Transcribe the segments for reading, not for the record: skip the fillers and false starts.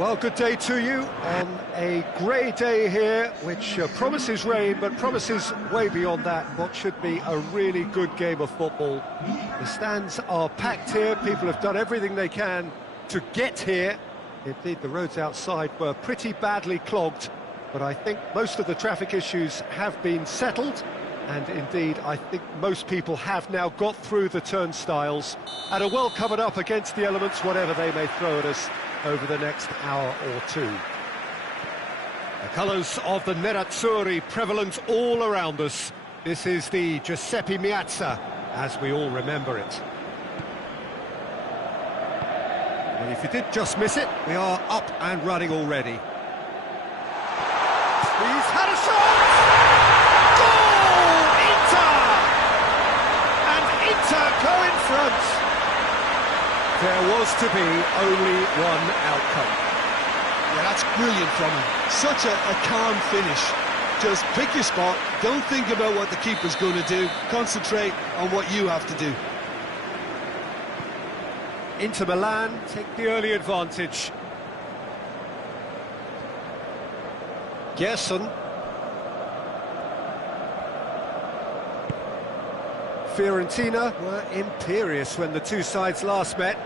Well, good day to you on a grey day here, which promises rain, but promises way beyond that what should be a really good game of football. The stands are packed here, people have done everything they can to get here. Indeed, the roads outside were pretty badly clogged, but I think most of the traffic issues have been settled, and indeed, I think most people have now got through the turnstiles and are well covered up against the elements, whatever they may throw at us over the next hour or two. The colours of the Nerazzurri prevalent all around us. This is the Giuseppe Meazza, as we all remember it. And if you did just miss it, we are up and running already. He's had a shot! Goal! Inter! And Inter go in front. There was to be only one outcome. Yeah, that's brilliant from him. Such a calm finish. Just pick your spot, don't think about what the keeper's going to do, concentrate on what you have to do. Inter Milan take the early advantage. Gerson. Fiorentina were imperious when the two sides last met,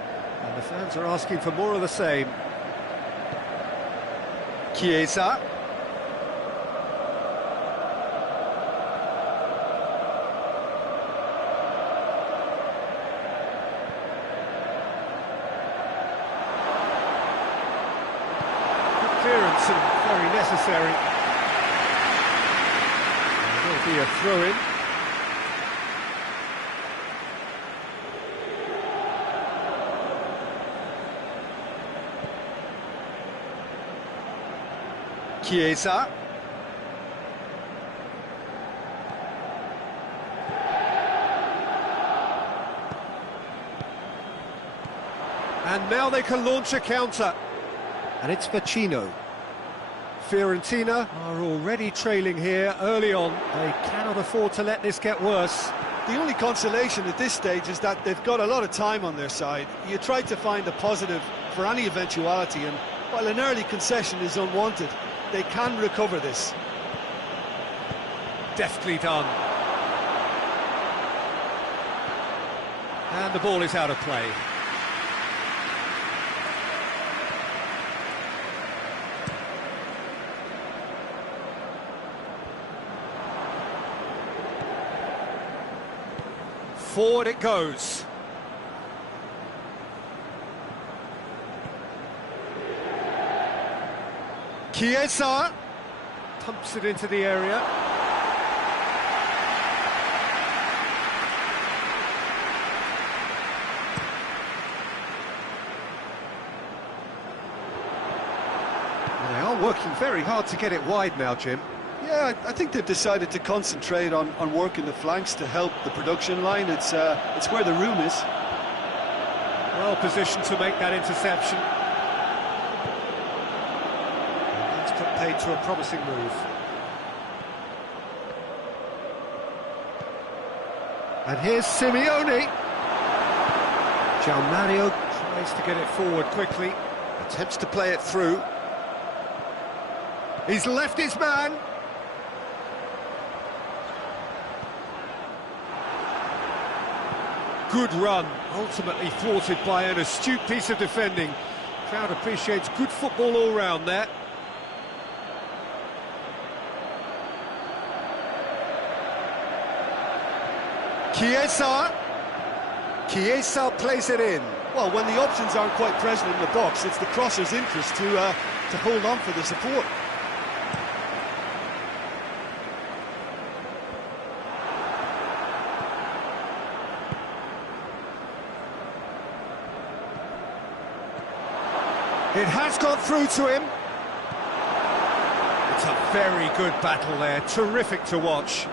and the fans are asking for more of the same. Chiesa. Good clearance and very necessary. There will be a throw-in. Chiesa. And now they can launch a counter. And it's Vecino. Fiorentina are already trailing here early on. They cannot afford to let this get worse. The only consolation at this stage is that they've got a lot of time on their side. You try to find a positive for any eventuality, and while an early concession is unwanted, they can recover this. Deftly done. And the ball is out of play. Forward it goes. Chiesa pumps it into the area. They are working very hard to get it wide now, Jim. Yeah, I think they've decided to concentrate on working the flanks to help the production line. It's where the room is. Well positioned to make that interception. Paid to a promising move. And here's Simeone. Mario tries to get it forward quickly, attempts to play it through. He's left his man. Good run, ultimately thwarted by an astute piece of defending. Crowd appreciates good football all round there. Chiesa plays it in. Well, when the options aren't quite present in the box, it's the crosser's interest to hold on for the support. It has got through to him. It's a very good battle there, terrific to watch.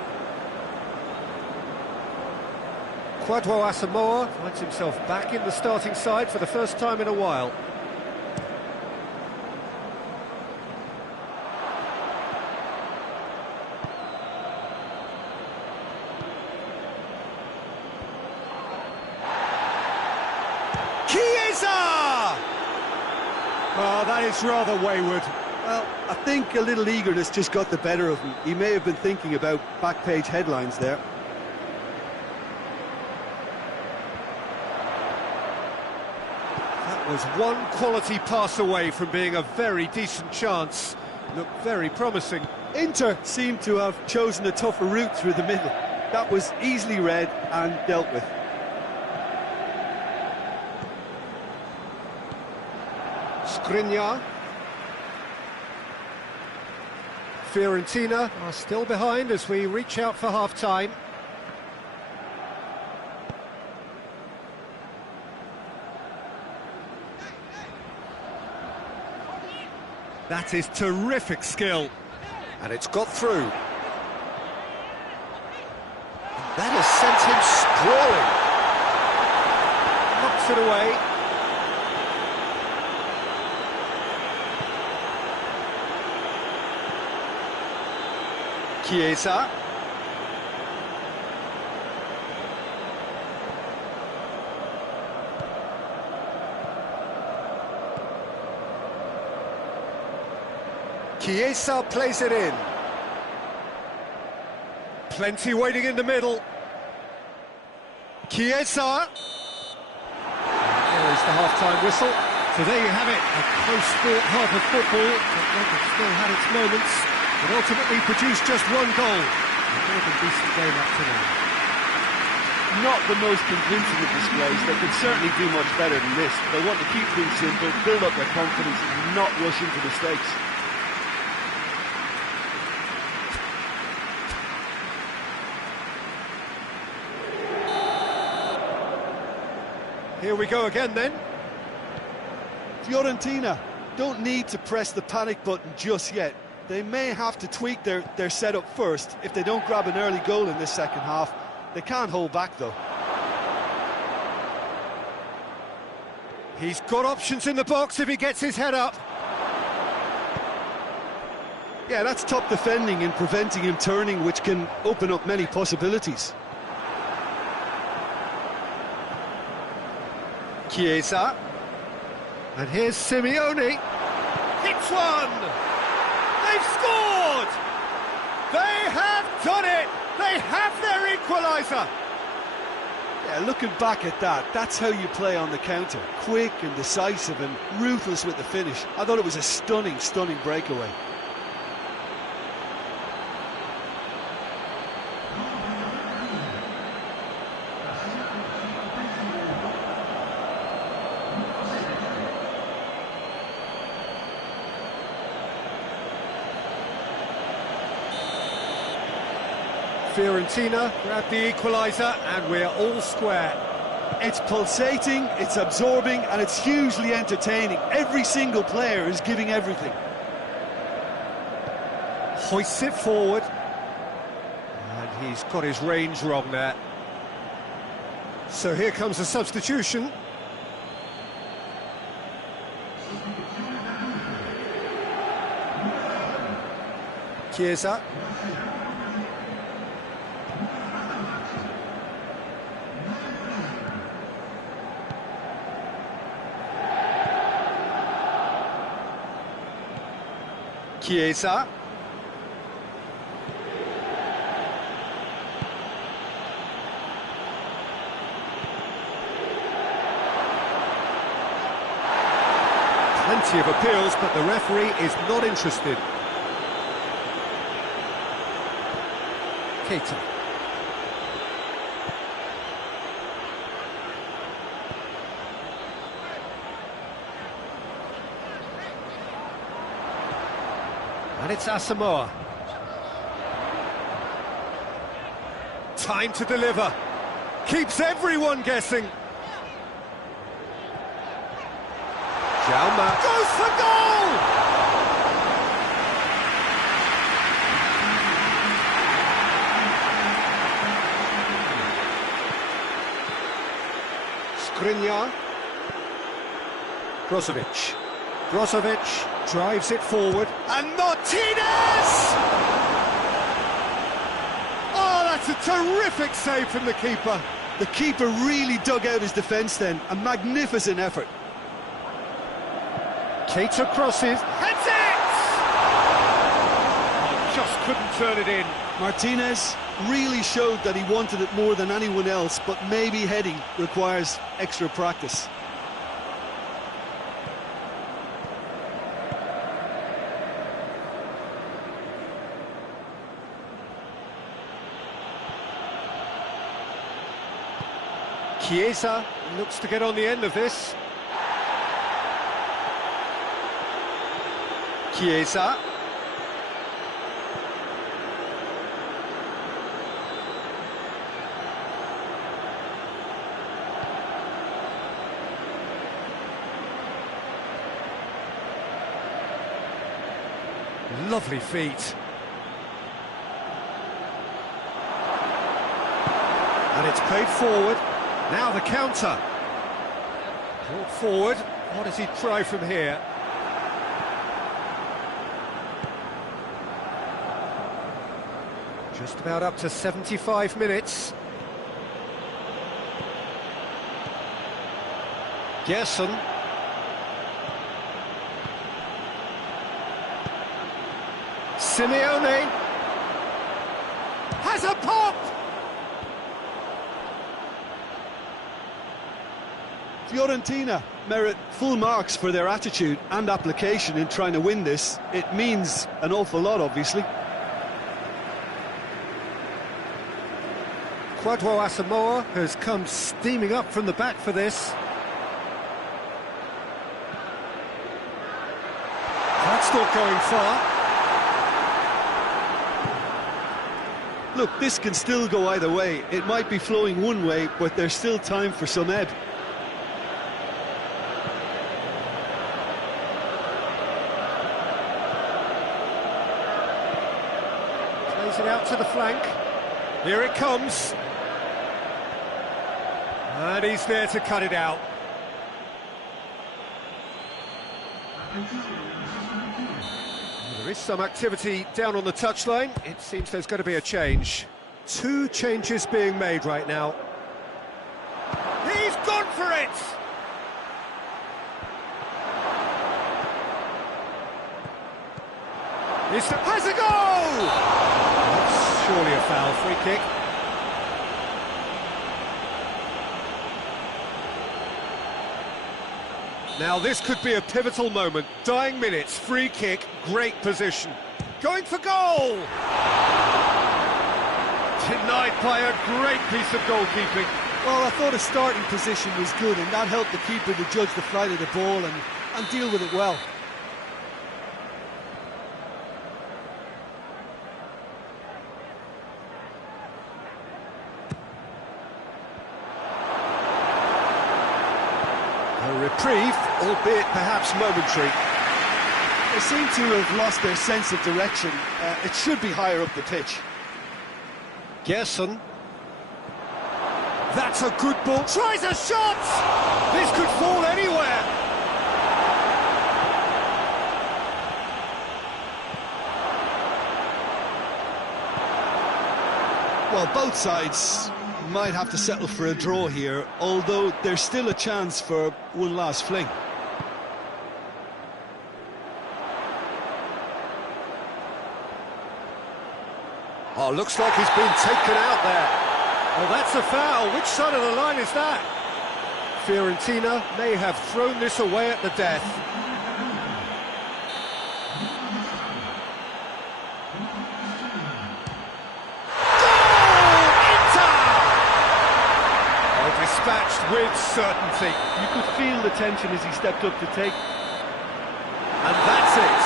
Kwadwo Asamoah finds himself back in the starting side for the first time in a while. Oh, that is rather wayward. Well, I think a little eagerness just got the better of him. He may have been thinking about back-page headlines there. That was one quality pass away from being a very decent chance. Looked very promising. Inter seemed to have chosen a tougher route through the middle. That was easily read and dealt with. Skriniar. Fiorentina are still behind as we reach out for half-time. That is terrific skill. And it's got through. That has sent him sprawling. Knocks it away. Chiesa. Chiesa plays it in. Plenty waiting in the middle. Chiesa. There is the half-time whistle. So there you have it, a close-fought half of football, but one that still had its moments. It ultimately produced just one goal. A more than decent game up to now. Not the most convincing of displays. They could certainly do much better than this. They want to keep things simple, build up their confidence, and not rush into mistakes. Here we go again then. Fiorentina don't need to press the panic button just yet. They may have to tweak their setup first if they don't grab an early goal in this second half. They can't hold back though. He's got options in the box if he gets his head up. Yeah, that's top defending and preventing him turning, which can open up many possibilities. Chiesa. And here's Simeone. Hits one! They've scored! They have done it! They have their equaliser! Yeah, looking back at that, that's how you play on the counter. Quick and decisive and ruthless with the finish. I thought it was a stunning, stunning breakaway. Fiorentina grab the equaliser and we're all square. It's pulsating, it's absorbing, and it's hugely entertaining. Every single player is giving everything. Hoists it forward. And he's got his range wrong there. So here comes a substitution. Chiesa. Chiesa. Plenty of appeals, but the referee is not interested. Keita. And it's Asamoah. Time to deliver. Keeps everyone guessing. Jalma goes for goal! Skriniar. Brozovic. Brozovic drives it forward. And Martinez! Oh, that's a terrific save from the keeper. The keeper really dug out his defence then. A magnificent effort. Keita crosses, heads it! Oh, just couldn't turn it in. Martinez really showed that he wanted it more than anyone else, but maybe heading requires extra practice. Chiesa looks to get on the end of this. Chiesa. Lovely feet. And it's played forward. Now the counter. Brought forward. What does he try from here? Just about up to 75 minutes. Gerson. Simeone has a pop! Fiorentina merit full marks for their attitude and application in trying to win this. It means an awful lot, obviously. Kwadwo Asamoah has come steaming up from the back for this. That's not going far. Look, this can still go either way. It might be flowing one way, but there's still time for some ebb. Plays it out to the flank. Here it comes. And he's there to cut it out. There is some activity down on the touchline. It seems there's going to be a change. Two changes being made right now. He's gone for it! Has a goal! That's surely a foul, free kick. Now this could be a pivotal moment. Dying minutes, free kick, great position. Going for goal! Denied by a great piece of goalkeeping. Well, I thought his starting position was good, and that helped the keeper to judge the flight of the ball and deal with it well. A reprieve, albeit perhaps momentary. They seem to have lost their sense of direction. It should be higher up the pitch. Gerson. That's a good ball. Tries a shot! This could fall anywhere. Well, both sides might have to settle for a draw here, although there's still a chance for one last fling. Oh, looks like he's been taken out there. Well, that's a foul. Which side of the line is that? Fiorentina may have thrown this away at the death. Dispatched with certainty. You could feel the tension as he stepped up to take. And that's it.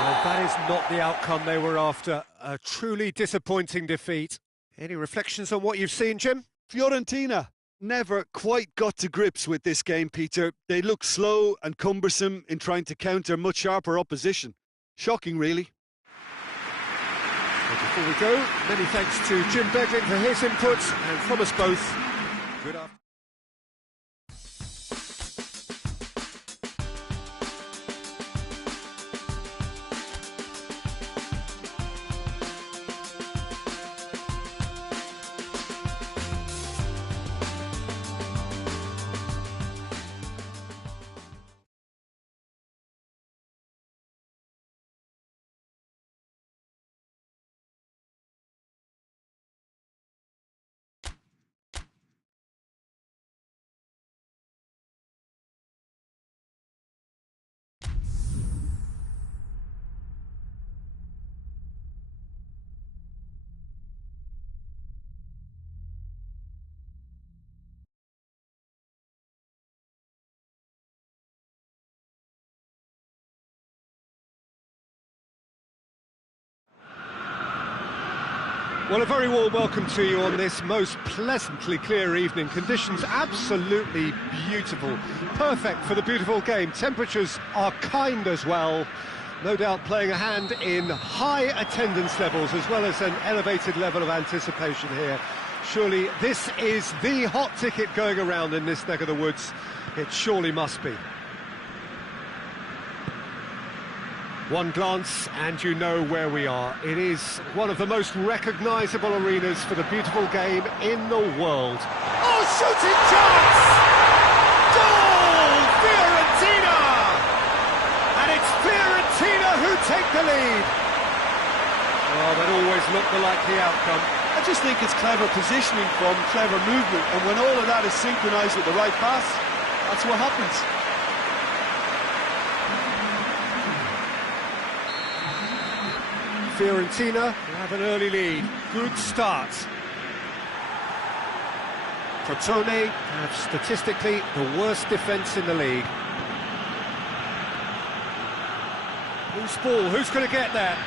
Well, that is not the outcome they were after. A truly disappointing defeat. Any reflections on what you've seen, Jim? Fiorentina never quite got to grips with this game, Peter. They look slow and cumbersome in trying to counter much sharper opposition. Shocking, really. Well, before we go, many thanks to Jim Beglin for his inputs, and from us both, good afternoon. Well, a very warm welcome to you on this most pleasantly clear evening. Conditions absolutely beautiful, perfect for the beautiful game. Temperatures are kind as well, no doubt playing a hand in high attendance levels as well as an elevated level of anticipation here. Surely this is the hot ticket going around in this neck of the woods. It surely must be. One glance and you know where we are. It is one of the most recognisable arenas for the beautiful game in the world. Oh, shooting chance! Goal! Fiorentina! And it's Fiorentina who take the lead. Well, that always looked the likely outcome. I just think it's clever positioning from clever movement, and when all of that is synchronised with the right pass, that's what happens. Fiorentina have an early lead. Good start. Crotone have statistically the worst defence in the league. Loose ball, who's going to get there?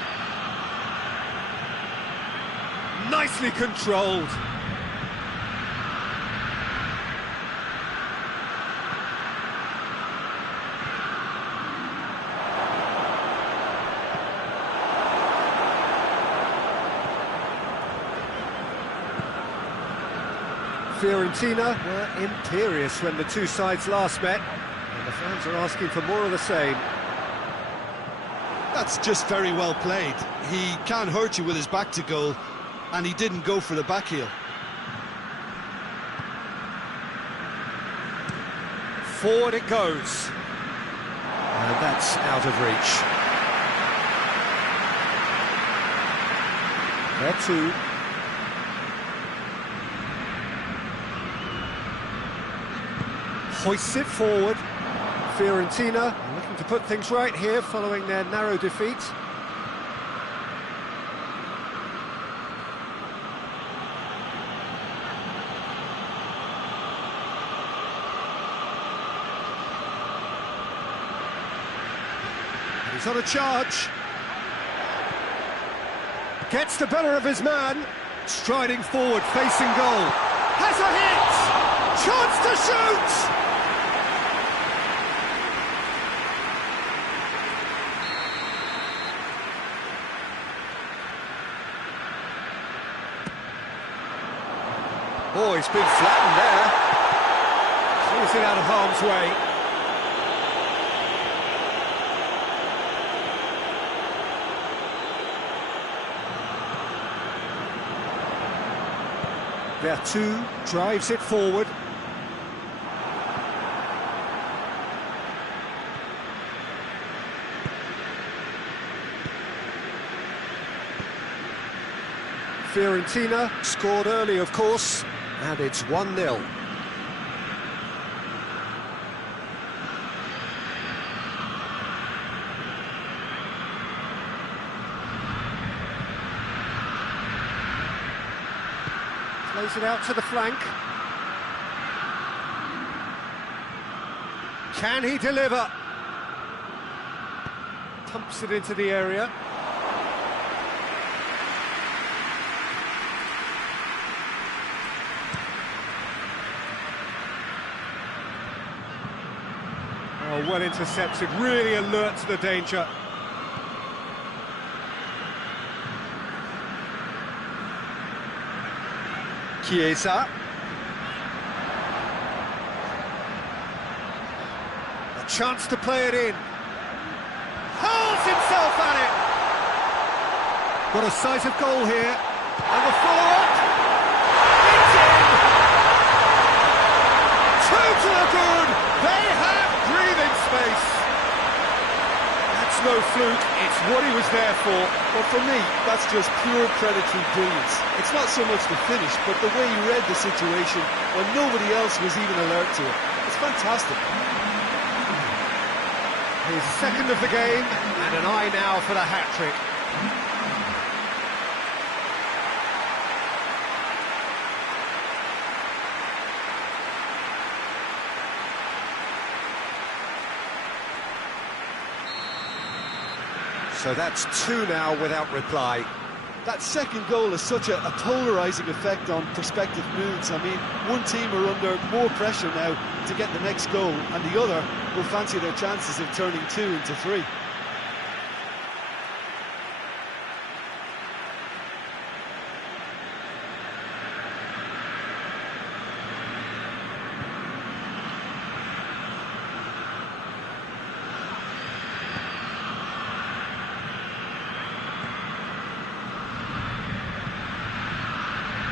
Nicely controlled. Fiorentina were imperious when the two sides last met, and the fans are asking for more of the same. That's just very well played. He can't hurt you with his back to goal, and he didn't go for the back heel. Forward it goes. And that's out of reach. There too. Hoists it forward. Fiorentina looking to put things right here following their narrow defeat. He's on a charge. Gets the better of his man. Striding forward, facing goal. Has a hit! Chance to shoot! Oh, he's been flattened there. He's it out of harm's way. Vertu drives it forward. Fiorentina scored early, of course, and it's 1-0. Plays it out to the flank. Can he deliver? Pumps it into the area. Oh, well intercepted, really alert to the danger. Chiesa. A chance to play it in. Hurls himself at it. Got a sight of goal here. And the follow-up. It's in! Two to the good. They have breathing space. That's no fluke. It's what he was there for. But for me, that's just pure predatory brilliance. It's not so much the finish, but the way he read the situation when nobody else was even alert to it. It's fantastic. His second of the game, and an eye now for the hat-trick. So that's two now without reply. That second goal has such a polarising effect on prospective moods. I mean, one team are under more pressure now to get the next goal, and the other will fancy their chances of turning 2 into 3.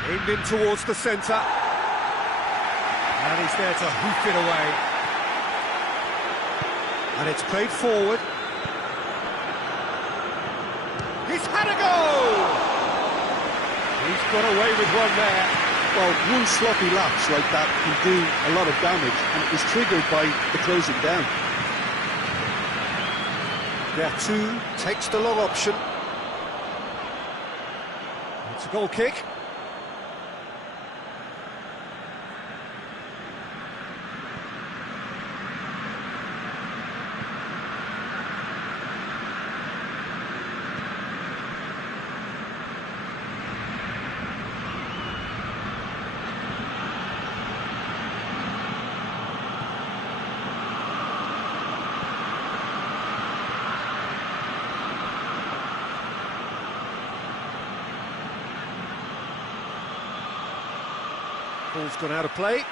Aimed in towards the centre. And he's there to hoof it away. And it's played forward. He's had a go! He's got away with one there. Well, one sloppy lapse like that can do a lot of damage, and it was triggered by the closing down. Vertu takes the long option. It's a goal kick. Ball's gone out of play.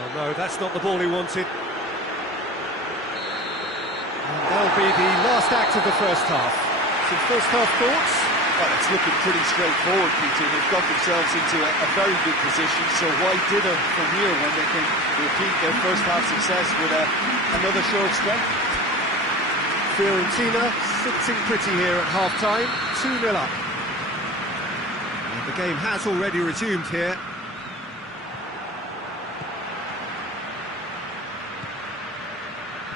Oh no, that's not the ball he wanted. And that'll be the last act of the first half. Some first half thoughts? Well, it's looking pretty straightforward, Peter. They've got themselves into a very good position, so why dither from here when they can repeat their first half success with another show of strength? Fiorentina sitting pretty here at half-time, 2-0 up. And the game has already resumed here.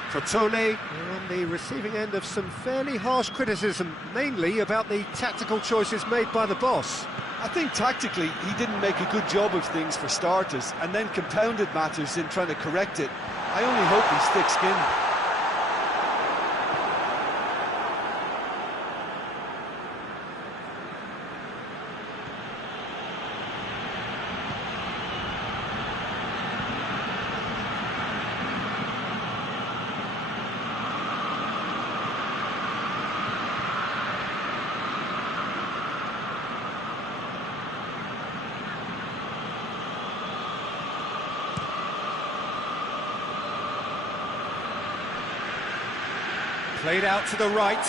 Crotone on the receiving end of some fairly harsh criticism, mainly about the tactical choices made by the boss. I think tactically he didn't make a good job of things for starters, and then compounded matters in trying to correct it. I only hope he's thick-skinned. Played out to the right.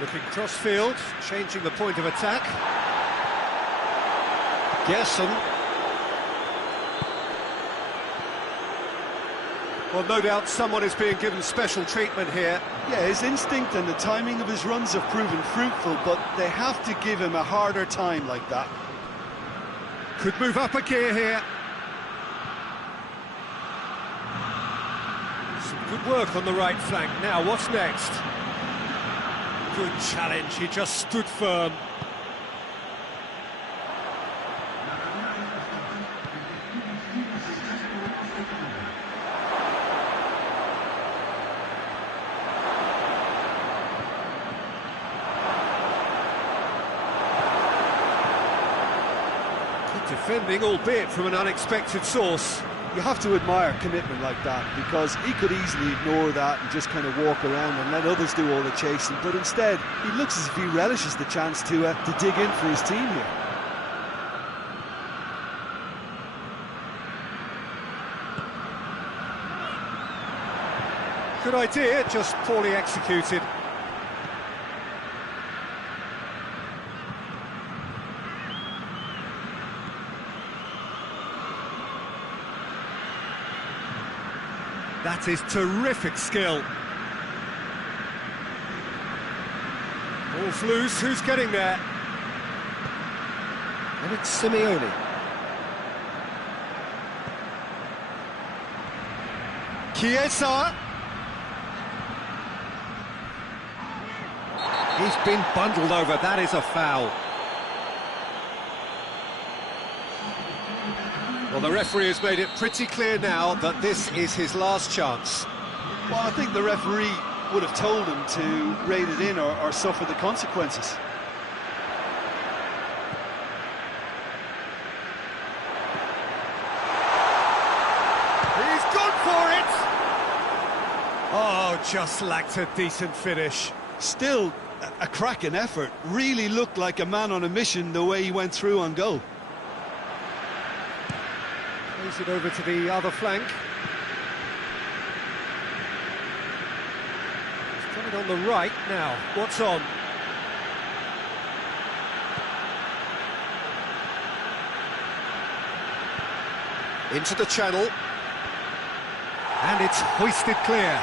Looking cross-field, changing the point of attack. Gerson. Well, no doubt someone is being given special treatment here. Yeah, his instinct and the timing of his runs have proven fruitful, but they have to give him a harder time like that. Could move up a gear here. Some good work on the right flank. Now, what's next? Good challenge, he just stood firm. Defending, albeit from an unexpected source. You have to admire commitment like that, because he could easily ignore that and just kind of walk around and let others do all the chasing, but instead he looks as if he relishes the chance to dig in for his team here. Good idea, just poorly executed. That is terrific skill. Ball's loose, who's getting there? And it's Simeone. Chiesa. He's been bundled over, that is a foul. Well, the referee has made it pretty clear now that this is his last chance. Well, I think the referee would have told him to rein it in or suffer the consequences. He's gone for it! Oh, just lacked a decent finish. Still a cracking effort. Really looked like a man on a mission the way he went through on goal. Plays it over to the other flank. He's coming on the right now. What's on? Into the channel. And it's hoisted clear.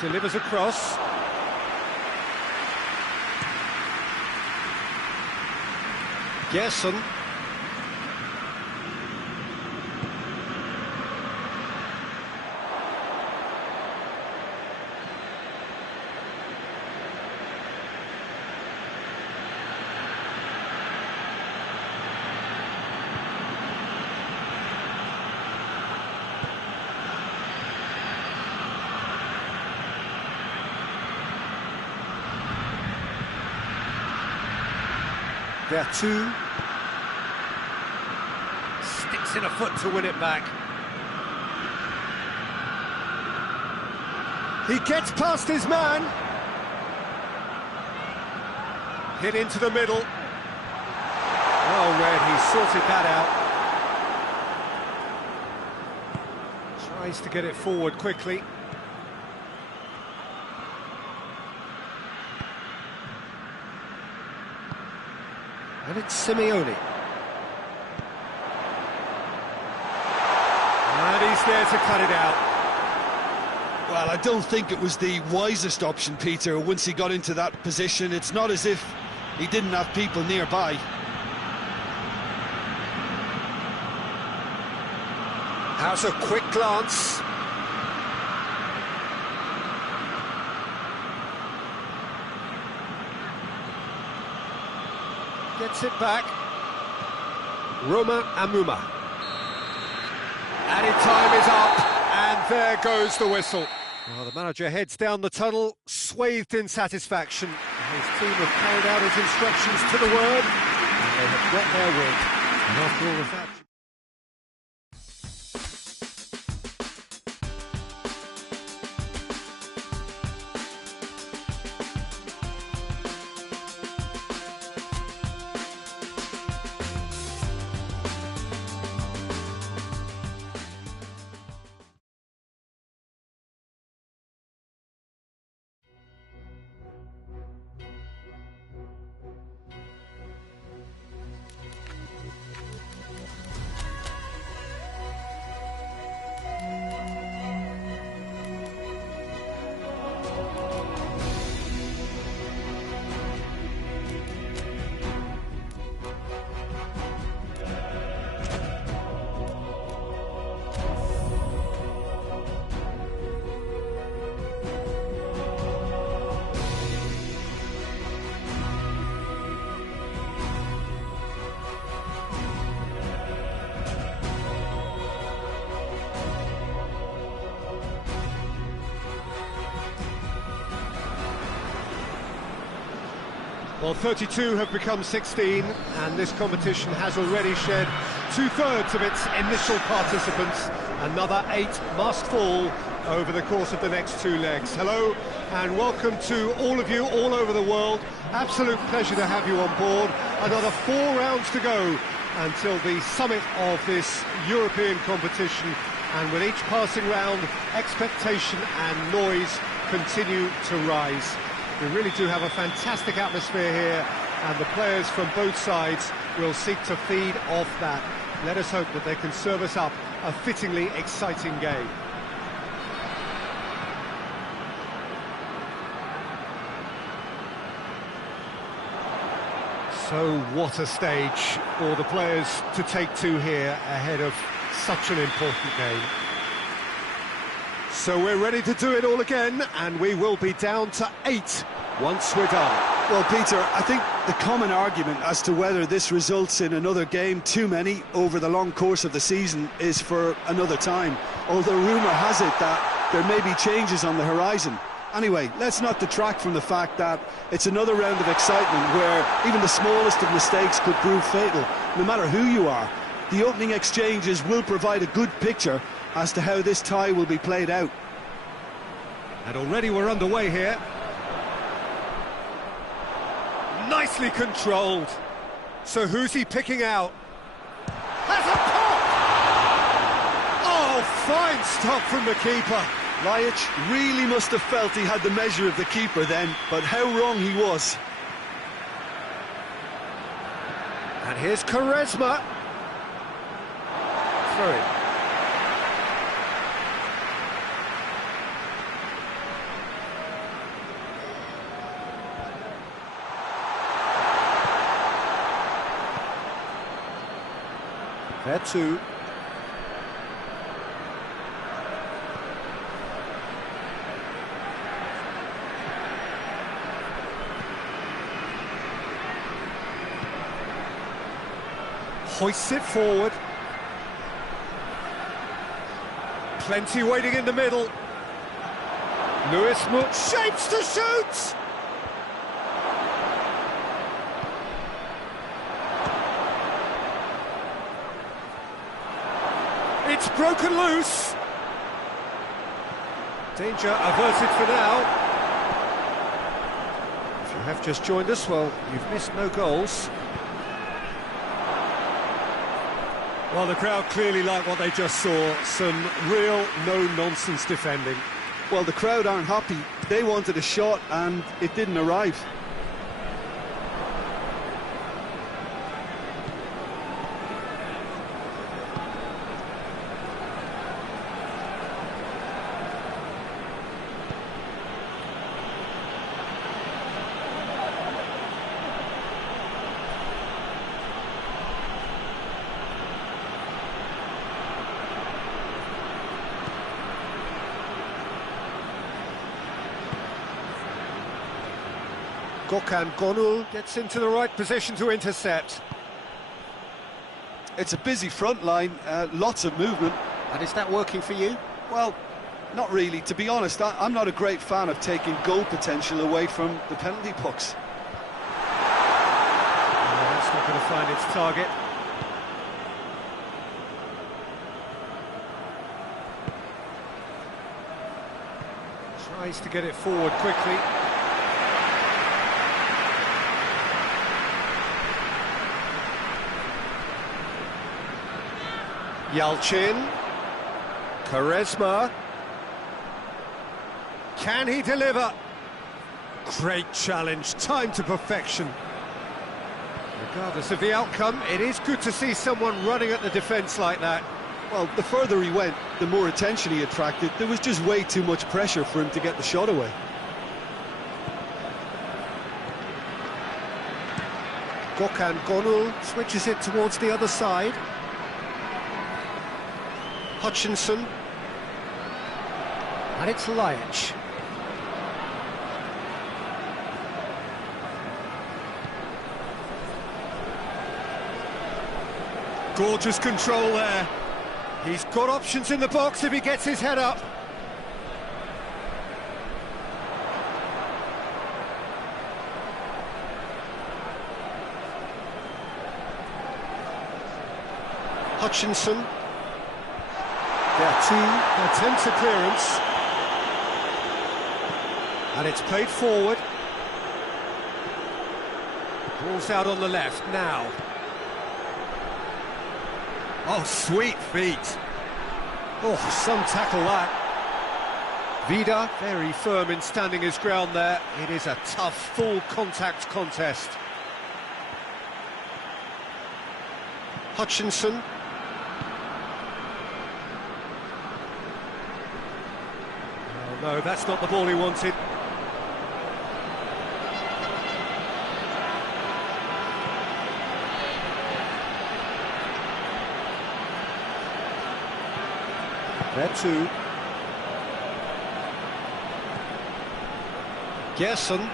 Delivers across. Gerson. There two. Sticks in a foot to win it back. He gets past his man. Hit into the middle. Well read, he sorted that out. Tries to get it forward quickly. And it's Simeone. And he's there to cut it out. Well, I don't think it was the wisest option, Peter, once he got into that position. It's not as if he didn't have people nearby. How's a quick glance? Gets it back. Roma Amuma. Added time is up, and there goes the whistle. Well, the manager heads down the tunnel, swathed in satisfaction. His team have carried out his instructions to the word, and they have got their win. And after all of that... Well, 32 have become 16, and this competition has already shed two-thirds of its initial participants. Another 8 must fall over the course of the next 2 legs. Hello, and welcome to all of you all over the world. Absolute pleasure to have you on board. Another 4 rounds to go until the summit of this European competition, and with each passing round, expectation and noise continue to rise. We really do have a fantastic atmosphere here, and the players from both sides will seek to feed off that. Let us hope that they can serve us up a fittingly exciting game. So what a stage for the players to take to here ahead of such an important game. So we're ready to do it all again, and we will be down to 8 once we're done. Well, Peter, I think the common argument as to whether this results in another game, too many, over the long course of the season is for another time, although rumour has it that there may be changes on the horizon. Anyway, let's not detract from the fact that it's another round of excitement where even the smallest of mistakes could prove fatal, no matter who you are. The opening exchanges will provide a good picture as to how this tie will be played out. And already we're underway here. Nicely controlled. So who's he picking out? Has a pop! Oh, fine stop from the keeper. Lajic really must have felt he had the measure of the keeper then, but how wrong he was. And here's Quaresma. Throw it. There too. Hoists it forward. Plenty waiting in the middle. Lewis shapes to shoot! It's broken loose. Danger averted for now. If you have just joined us, well, you've missed no goals. Well, the crowd clearly like what they just saw. Some real no-nonsense defending. Well, the crowd aren't happy. They wanted a shot and it didn't arrive. Gökhan Gönül gets into the right position to intercept. It's a busy front line, lots of movement. And is that working for you? Well, not really. To be honest, I'm not a great fan of taking goal potential away from the penalty box. That's not going to find its target. Tries to get it forward quickly. Yalçın, Quaresma, can he deliver? Great challenge, timed to perfection. Regardless of the outcome, it is good to see someone running at the defence like that. Well, the further he went, the more attention he attracted. There was just way too much pressure for him to get the shot away. Gökhan Gönül switches it towards the other side. Hutchinson, and it's Lajic. Gorgeous control there. He's got options in the box if he gets his head up. Hutchinson. There are two attempts at clearance. And it's played forward. Ball's out on the left now. Oh, sweet feet. Oh, some tackle that. Vida, very firm in standing his ground there. It is a tough, full contact contest. Hutchinson. No, that's not the ball he wanted. There too. Gerson.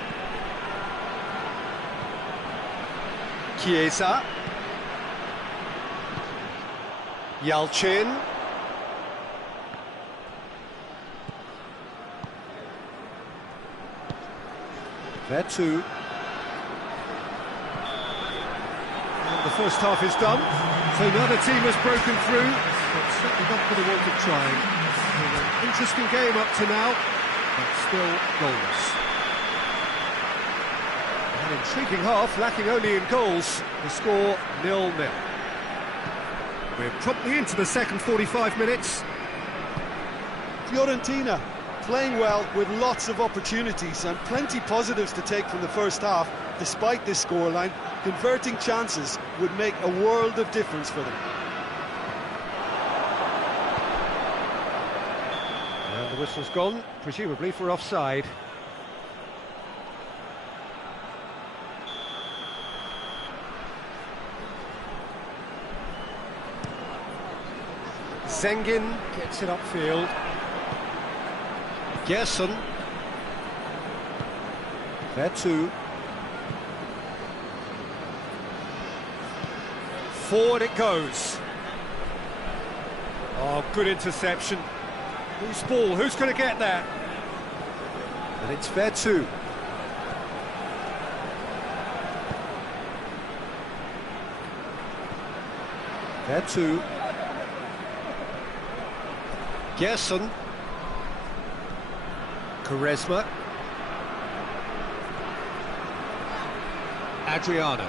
Chiesa. Yalchin. There too. And the first half is done. So another team has broken through, but certainly not going to want to try. An interesting game up to now, but still goalless. An intriguing half, lacking only in goals. The score 0-0. We're promptly into the second 45 minutes. Fiorentina playing well with lots of opportunities and plenty positives to take from the first half. Despite this scoreline, converting chances would make a world of difference for them. And the whistle's gone, presumably for offside. Zengin gets it upfield. Gerson. There too. Forward it goes. Oh, good interception. Whose ball? Who's going to get that? And it's there too. There too. Gerson. Quaresma. Adriano.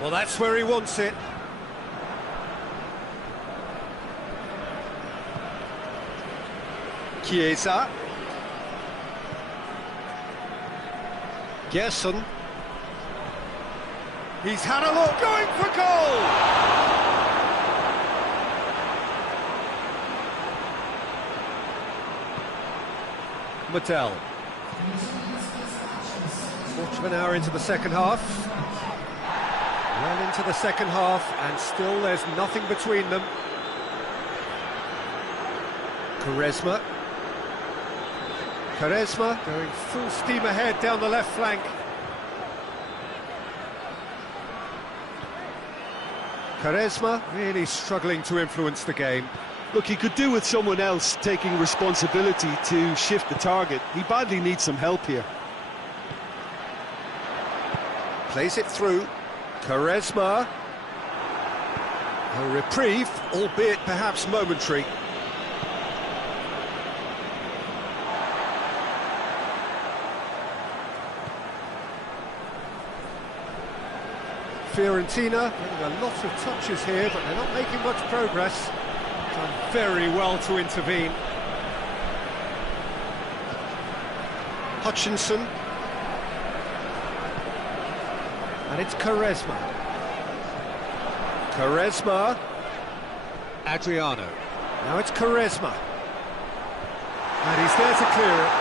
Well, that's where he wants it. Chiesa. Gerson. He's had a look, going for goal! Mattel. Quarter of an hour into the second half. Well into the second half, and still there's nothing between them. Quaresma. Quaresma going full steam ahead down the left flank. Quaresma really struggling to influence the game. Look, he could do with someone else taking responsibility to shift the target. He badly needs some help here. Plays it through. Quaresma. A reprieve, albeit perhaps momentary. Fiorentina getting a lot of touches here, but they're not making much progress. Done very well to intervene. Hutchinson. And it's Quaresma. Quaresma. Adriano. Now it's Quaresma. And he's there to clear it.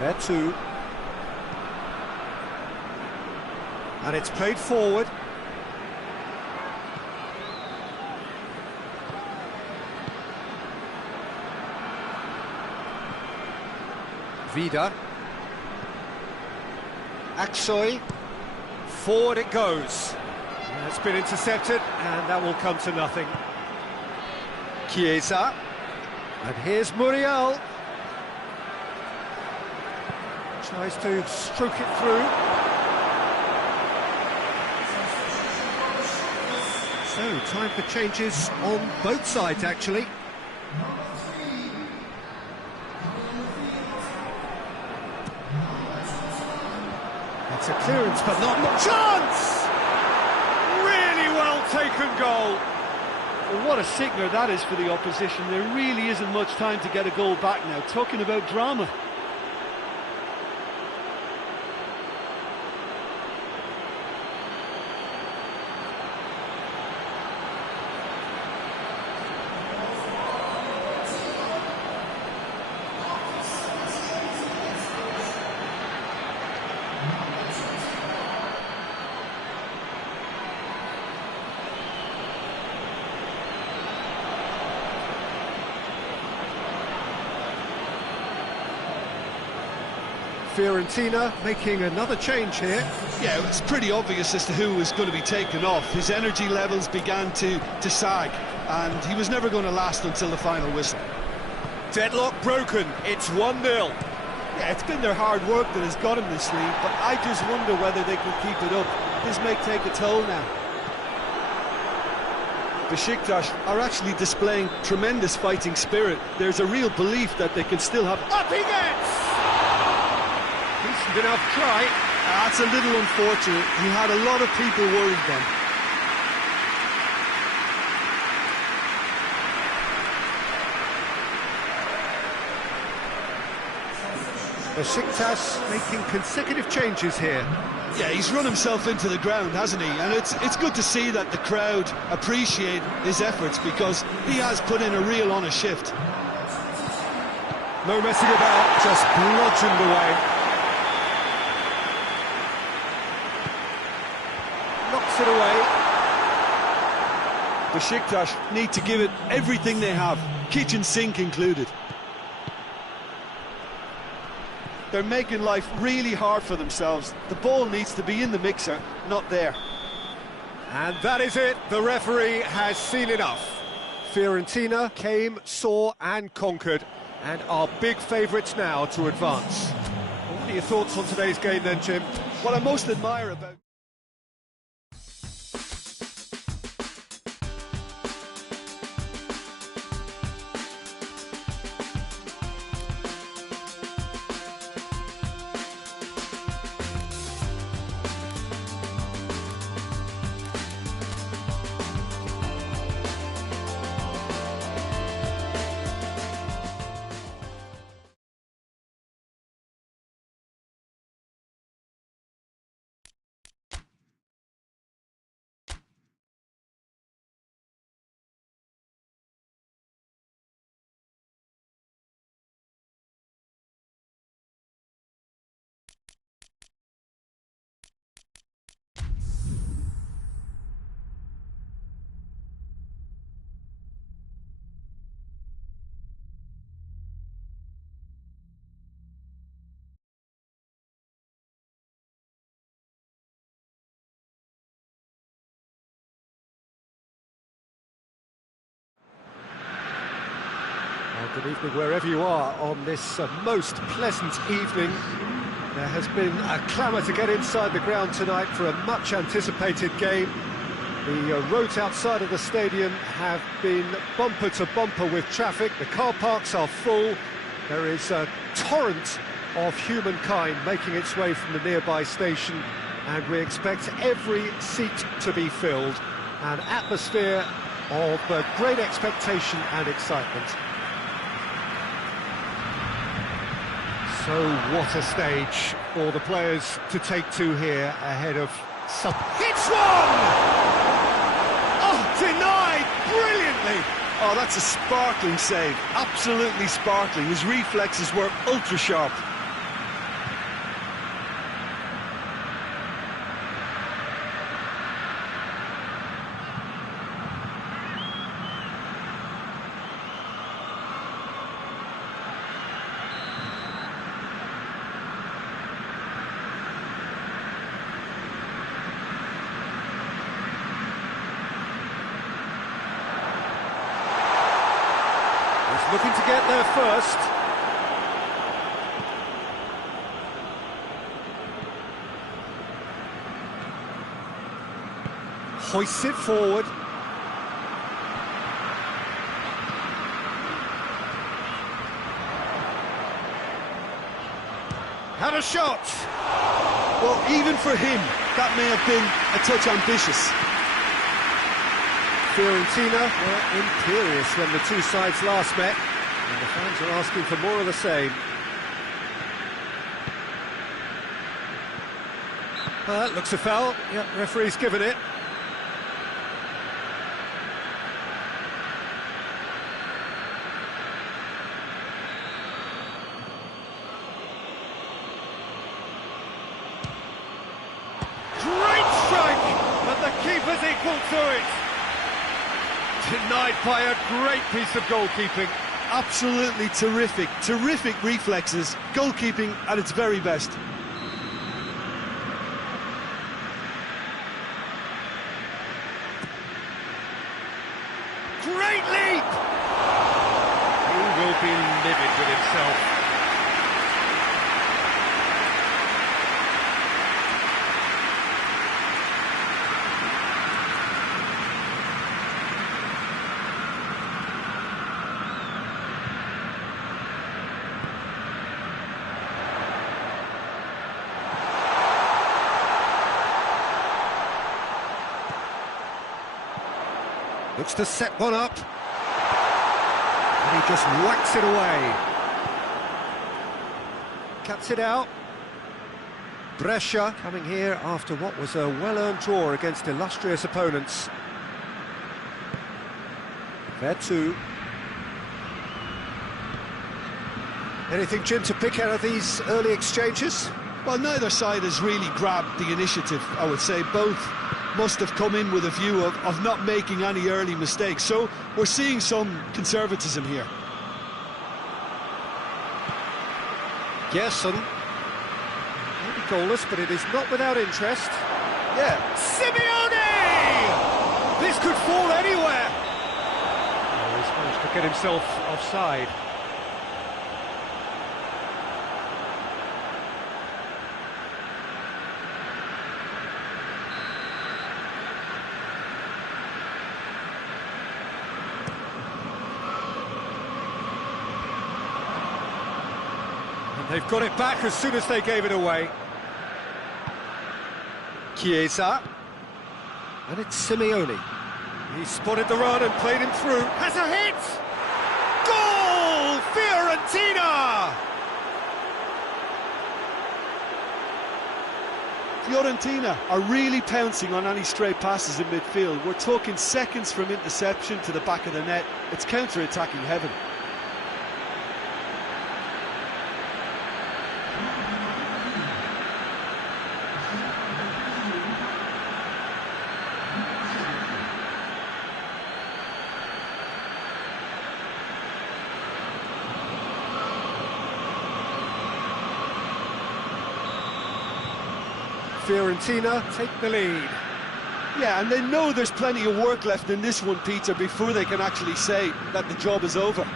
There too. And it's played forward. Vida. Aksoy. Forward it goes. It's been intercepted, and that will come to nothing. Chiesa. And here's Muriel. Tries to stroke it through. So, time for changes on both sides, actually. It's a clearance, but not much chance! Really well taken goal. Well, what a sickener that is for the opposition. There really isn't much time to get a goal back now. Talking about drama. Fiorentina making another change here. Yeah, it's pretty obvious as to who was going to be taken off. His energy levels began to sag, and he was never going to last until the final whistle. Deadlock broken, it's 1-0. Yeah, it's been their hard work that has got him this lead, but I just wonder whether they can keep it up. This may take a toll now. Besiktas are actually displaying tremendous fighting spirit. There's a real belief that they can still have... Up he gets! Decent enough try. That's a little unfortunate. He had a lot of people worried then. Besiktas making consecutive changes here. Yeah, he's run himself into the ground, hasn't he? And it's good to see that the crowd appreciate his efforts, because he has put in a real honest shift. No messing about, just bludgeoned away. Knocks it away. Besiktas need to give it everything they have, kitchen sink included. They're making life really hard for themselves. The ball needs to be in the mixer, not there. And that is it. The referee has seen enough. Fiorentina came, saw and conquered, and are big favourites now to advance. Well, what are your thoughts on today's game then, Jim? What I most admire about... Well, good evening wherever you are on this most pleasant evening. There has been a clamour to get inside the ground tonight for a much anticipated game. The roads outside of the stadium have been bumper to bumper with traffic. The car parks are full. There is a torrent of humankind making its way from the nearby station, and we expect every seat to be filled. An atmosphere of great expectation and excitement. So what a stage for the players to take to here ahead of some... Hits one! Oh, denied brilliantly! Oh, that's a sparkling save, absolutely sparkling. His reflexes were ultra sharp. Looking to get there first. Hoists it forward. Had a shot! Well, even for him, that may have been a touch ambitious. Fiorentina were imperious when the two sides last met, and the fans are asking for more of the same. That looks a foul. Yep, referee's given it. Great strike! But the keeper's equal to it. Denied by a great piece of goalkeeping. absolutely terrific. Terrific reflexes. Goalkeeping at its very best. Great leap! He will be livid with himself. Looks to set one up. And he just whacks it away. Cuts it out. Brescia coming here after what was a well-earned draw against illustrious opponents. Fair two. Anything, Jim, to pick out of these early exchanges? Well, neither side has really grabbed the initiative, I would say. Both must have come in with a view of not making any early mistakes. So we're seeing some conservatism here. Gerson. Maybe goalless, but it is not without interest. Yeah. Simeone! This could fall anywhere. Oh, he's managed to get himself offside. They've got it back as soon as they gave it away. Chiesa. And it's Simeone. He spotted the run and played him through. Has a hit! Goal! Fiorentina! Fiorentina are really pouncing on any stray passes in midfield. We're talking seconds from interception to the back of the net. It's counter-attacking heaven. Fiorentina take the lead. Yeah, and they know there's plenty of work left in this one, Peter, before they can actually say that the job is over.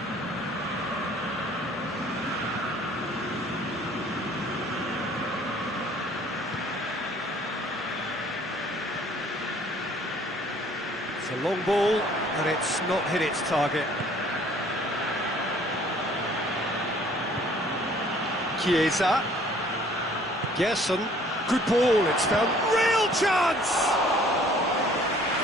It's a long ball, and it's not hit its target. Chiesa. Gerson. Good ball, it's found. Real chance!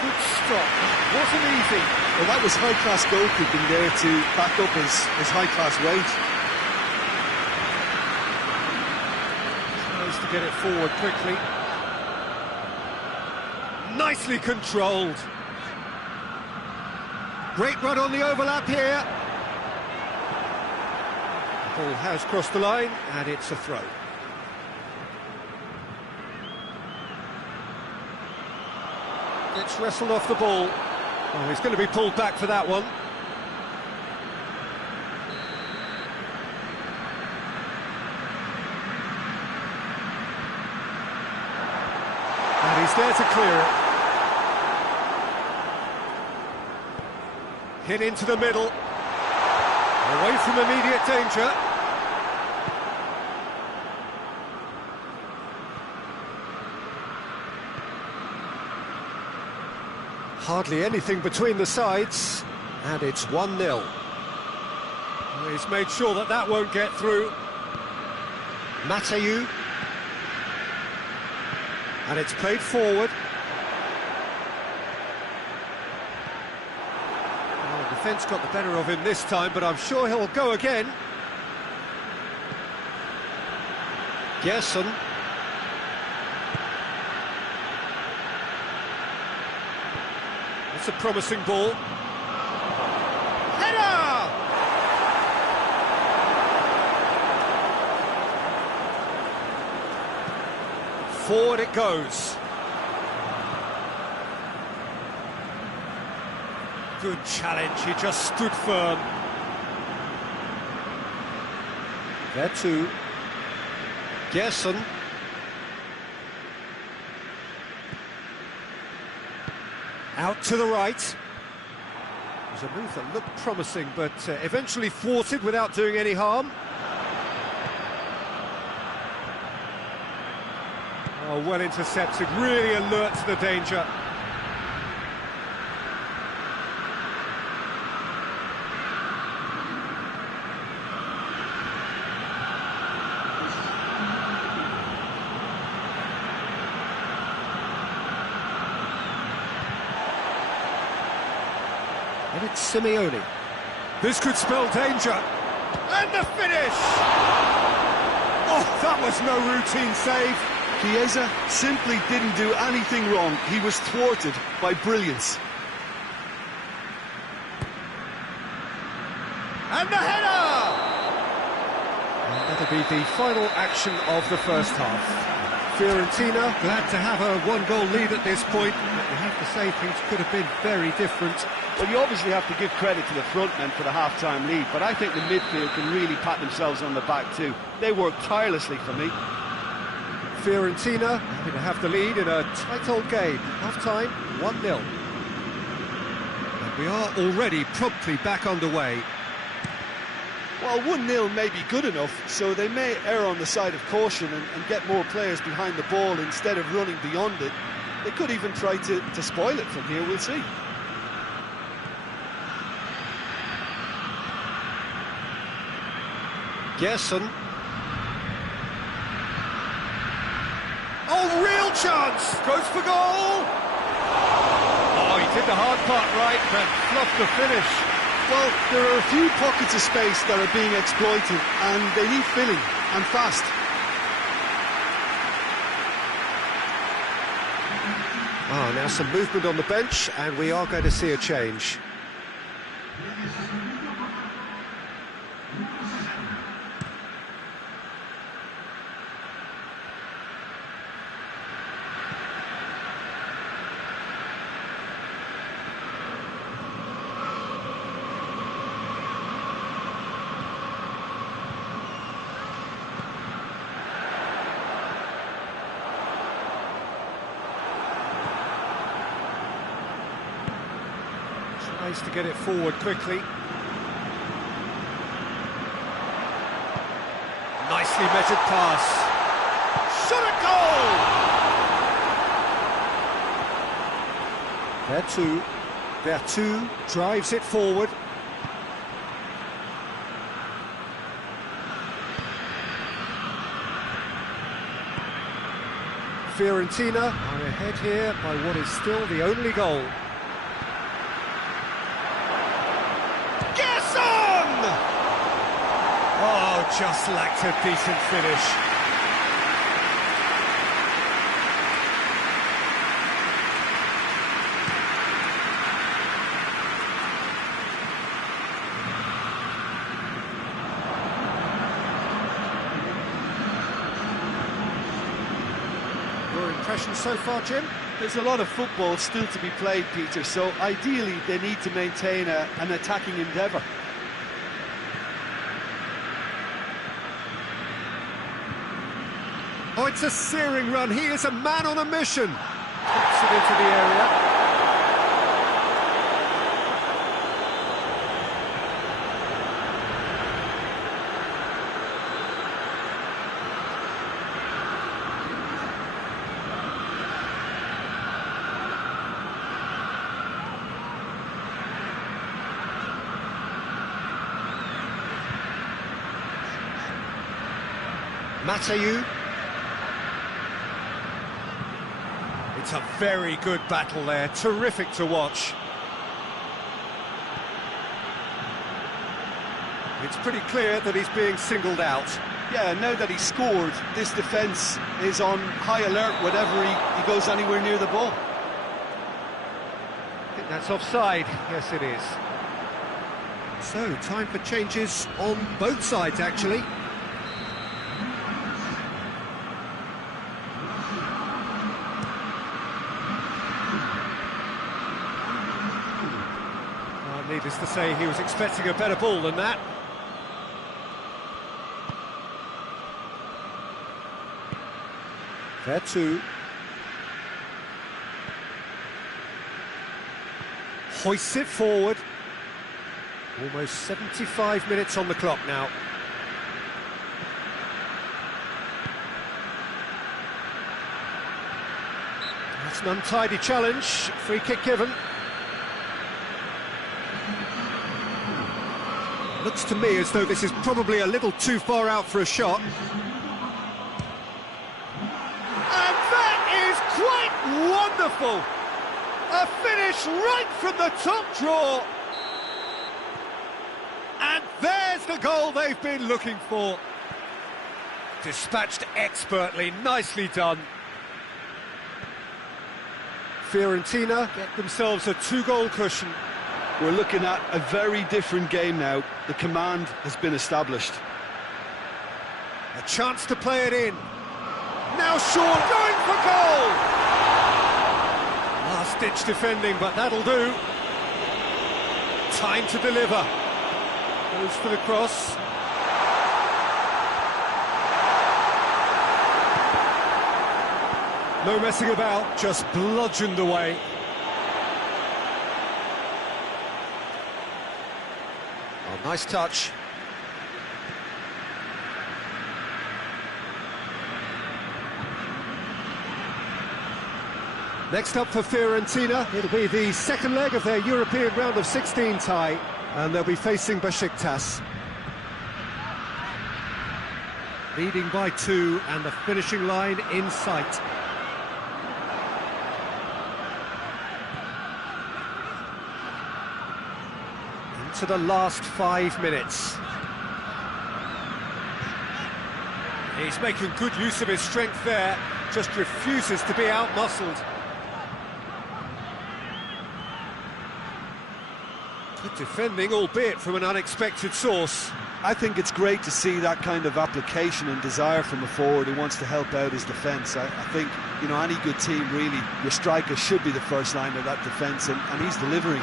Good stop. Wasn't easy. Well, that was high-class goalkeeping there to back up his high-class weight. Tries to get it forward quickly. Nicely controlled. Great run on the overlap here. The ball has crossed the line, and it's a throw. It's wrestled off the ball. Oh, he's going to be pulled back for that one. And he's there to clear it. Hit into the middle. Away from immediate danger. Hardly anything between the sides, and it's 1-0. He's made sure that that won't get through. Mateu. And it's played forward. Well, the defence got the better of him this time, but I'm sure he'll go again. Gerson. It's a promising ball. Header! Forward it goes. Good challenge, he just stood firm. There to Gerson. Out to the right. It was a move that looked promising, but eventually thwarted without doing any harm. Oh, well intercepted, really alert to the danger. And it's Simeone. This could spell danger. And the finish! Oh, that was no routine save. Chiesa simply didn't do anything wrong. He was thwarted by brilliance. And the header! And that'll be the final action of the first half. Fiorentina glad to have a one-goal lead at this point, but you have to say things could have been very different. Well, you obviously have to give credit to the front men for the half-time lead, but I think the midfield can really pat themselves on the back too. They worked tirelessly for me. Fiorentina happy to have the lead in a tight old game. Half-time, 1-0. And we are already promptly back underway. Well, 1-0 may be good enough, so they may err on the side of caution and get more players behind the ball instead of running beyond it. They could even try to spoil it from here, we'll see. Gerson. Oh, real chance! Goes for goal! Oh, he did the hard part right, but fluffed the finish. Well, there are a few pockets of space that are being exploited, and they need filling, and fast. Ah, now some movement on the bench, and we are going to see a change. Tries to get it forward quickly. Nicely measured pass. Shot at goal! Vertu drives it forward. Fiorentina are ahead here by what is still the only goal. Oh, just lacked a decent finish. Your impressions so far, Jim? There's a lot of football still to be played, Peter, so ideally they need to maintain an attacking endeavour. Oh, it's a searing run. He is a man on a mission. Puts it into the area. Matayu. It's a very good battle there, terrific to watch. It's pretty clear that he's being singled out. Yeah, now that he's scored, this defence is on high alert whenever he goes anywhere near the ball. I think that's offside. Yes, it is. So, time for changes on both sides, actually. Needless to say, he was expecting a better ball than that. There too. Hoists it forward. Almost 75 minutes on the clock now. That's an untidy challenge. Free kick given. Looks to me as though this is probably a little too far out for a shot. And that is quite wonderful! A finish right from the top draw! And there's the goal they've been looking for. Dispatched expertly, nicely done. Fiorentina get themselves a 2-goal cushion. We're looking at a very different game now. The command has been established. A chance to play it in. Now Sean going for goal! Last-ditch defending, but that'll do. Time to deliver. Goes for the cross. No messing about, just bludgeoned away. Oh, nice touch. Next up for Fiorentina, it'll be the second leg of their European round of 16 tie, and they'll be facing Besiktas. Leading by 2, and the finishing line in sight. To the last 5 minutes. He's making good use of his strength there, just refuses to be out-muscled. Good defending, albeit from an unexpected source. I think it's great to see that kind of application and desire from a forward who wants to help out his defence. I think, you know, any good team, really, your striker should be the first line of that defence, and he's delivering.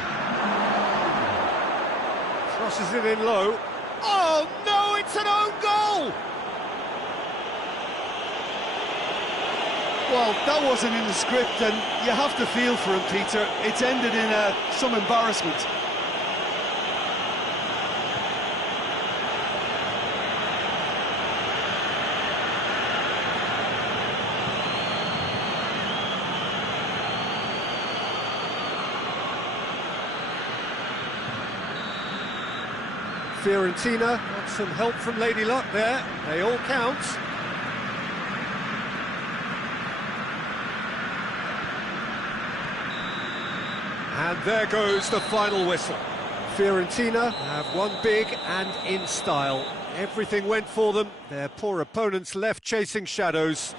Crosses it in low. Oh no, it's an own goal! Well, that wasn't in the script, and you have to feel for him, Peter. It's ended in some embarrassment. Fiorentina got some help from Lady Luck there. They all count. And there goes the final whistle. Fiorentina have won big and in style. Everything went for them. Their poor opponents left chasing shadows.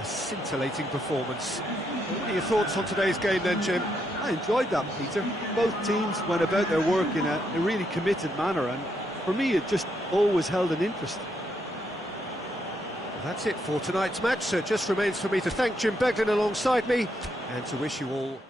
A scintillating performance. What are your thoughts on today's game then, Jim? I enjoyed that, Peter. Both teams went about their work in a really committed manner, and for me it just always held an interest. Well, that's it for tonight's match, so it just remains for me to thank Jim Beglin alongside me and to wish you all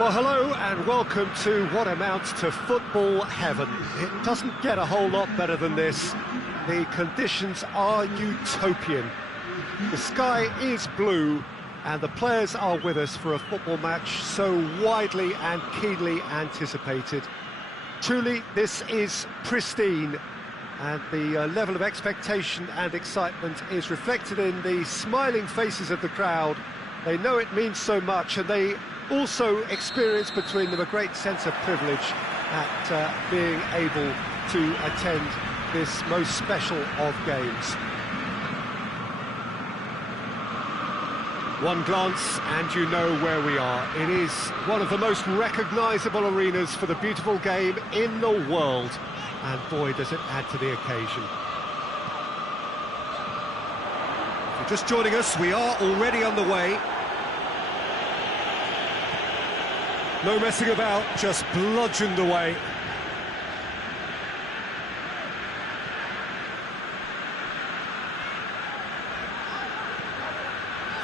Well, hello and welcome to what amounts to football heaven. It doesn't get a whole lot better than this. The conditions are utopian. The sky is blue and the players are with us for a football match so widely and keenly anticipated. Truly, this is pristine, and the level of expectation and excitement is reflected in the smiling faces of the crowd. They know it means so much, and they also experience between them a great sense of privilege at being able to attend this most special of games. One glance and you know where we are. It is one of the most recognisable arenas for the beautiful game in the world, and boy does it add to the occasion. If you're just joining us, we are already underway. No messing about, just bludgeoned away.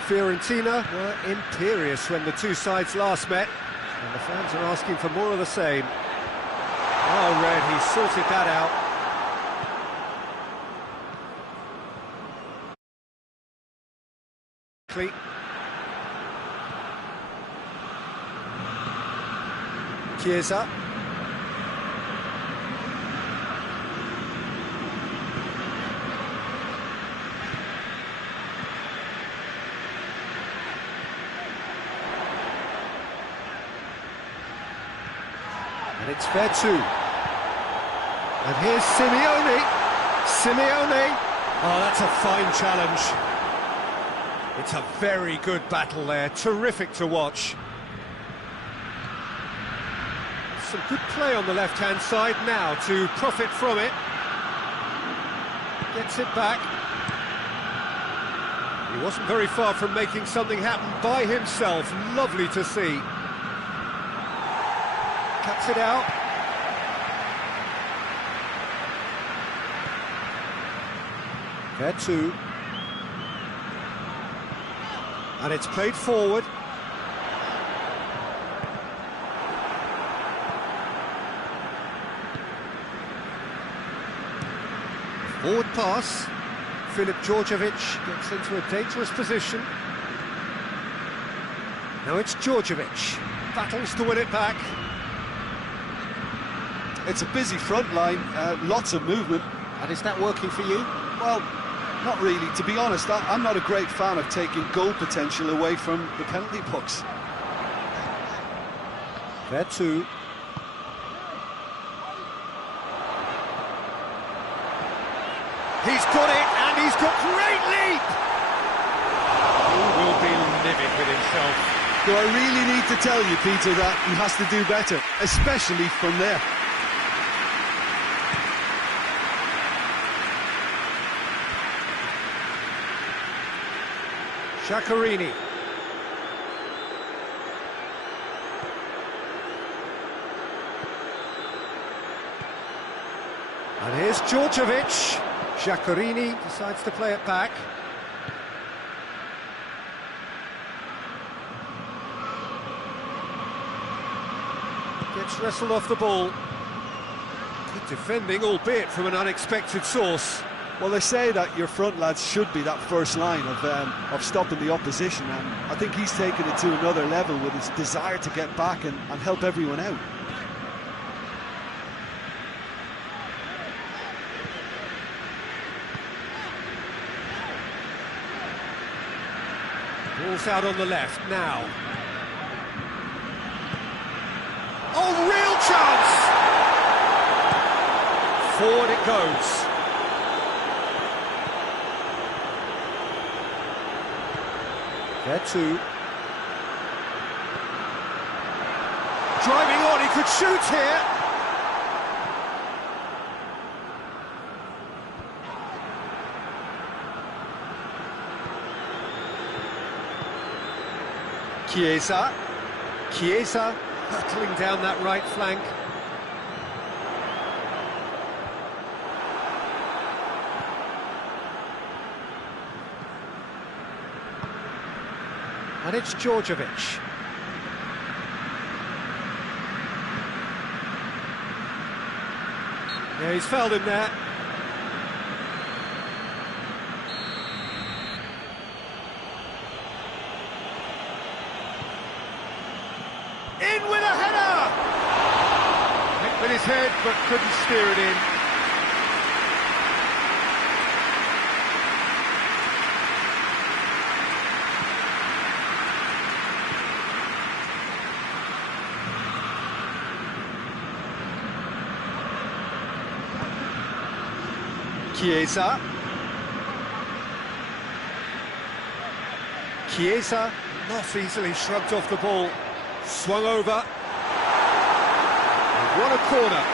Fiorentina were imperious when the two sides last met, and the fans are asking for more of the same. Oh, Red, he sorted that out. Chiesa. And it's fair too. And here's Simeone. Simeone. Oh, that's a fine challenge. It's a very good battle there. Terrific to watch. Some good play on the left-hand side now to profit from it. Gets it back. He wasn't very far from making something happen by himself. Lovely to see. Cuts it out. There too. And it's played forward. Forward pass. Filip Djordjevic gets into a dangerous position. Now it's Djordjevic. Battles to win it back. It's a busy front line, lots of movement. And is that working for you? Well, not really. To be honest, I'm not a great fan of taking goal potential away from the penalty box. There too. He's got it, and he's got great leap! He will be living with himself. Do I really need to tell you, Peter, that he has to do better, especially from there? Giaccherini. And here's Djordjevic. Giaccherini decides to play it back. Gets wrestled off the ball. Good defending, albeit from an unexpected source. Well, they say that your front lads should be that first line of stopping the opposition, and I think he's taken it to another level with his desire to get back and help everyone out. Ball's out on the left now. Oh, real chance! Forward it goes. There too. Driving on, he could shoot here. Chiesa hurtling down that right flank. And it's Djordjevic. Yeah, he's fouled him there. In with a header! Hit with his head, but couldn't steer it in. Chiesa not easily shrugged off the ball, swung over, and won a corner.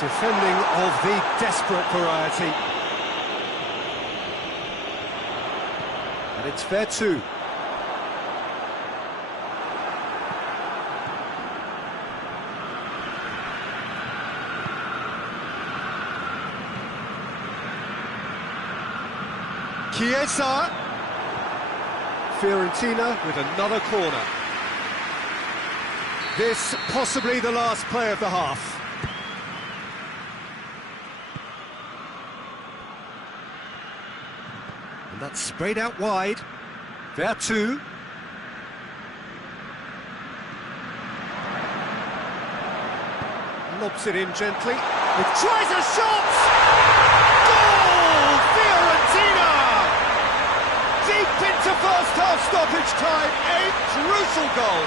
Defending of the desperate variety. And it's fair too. Chiesa, Fiorentina with another corner. This possibly the last play of the half. And that's sprayed out wide. There too. Lobs it in gently. It tries a shot! Goal! Fiorentina! Deep into first half stoppage time, a crucial goal.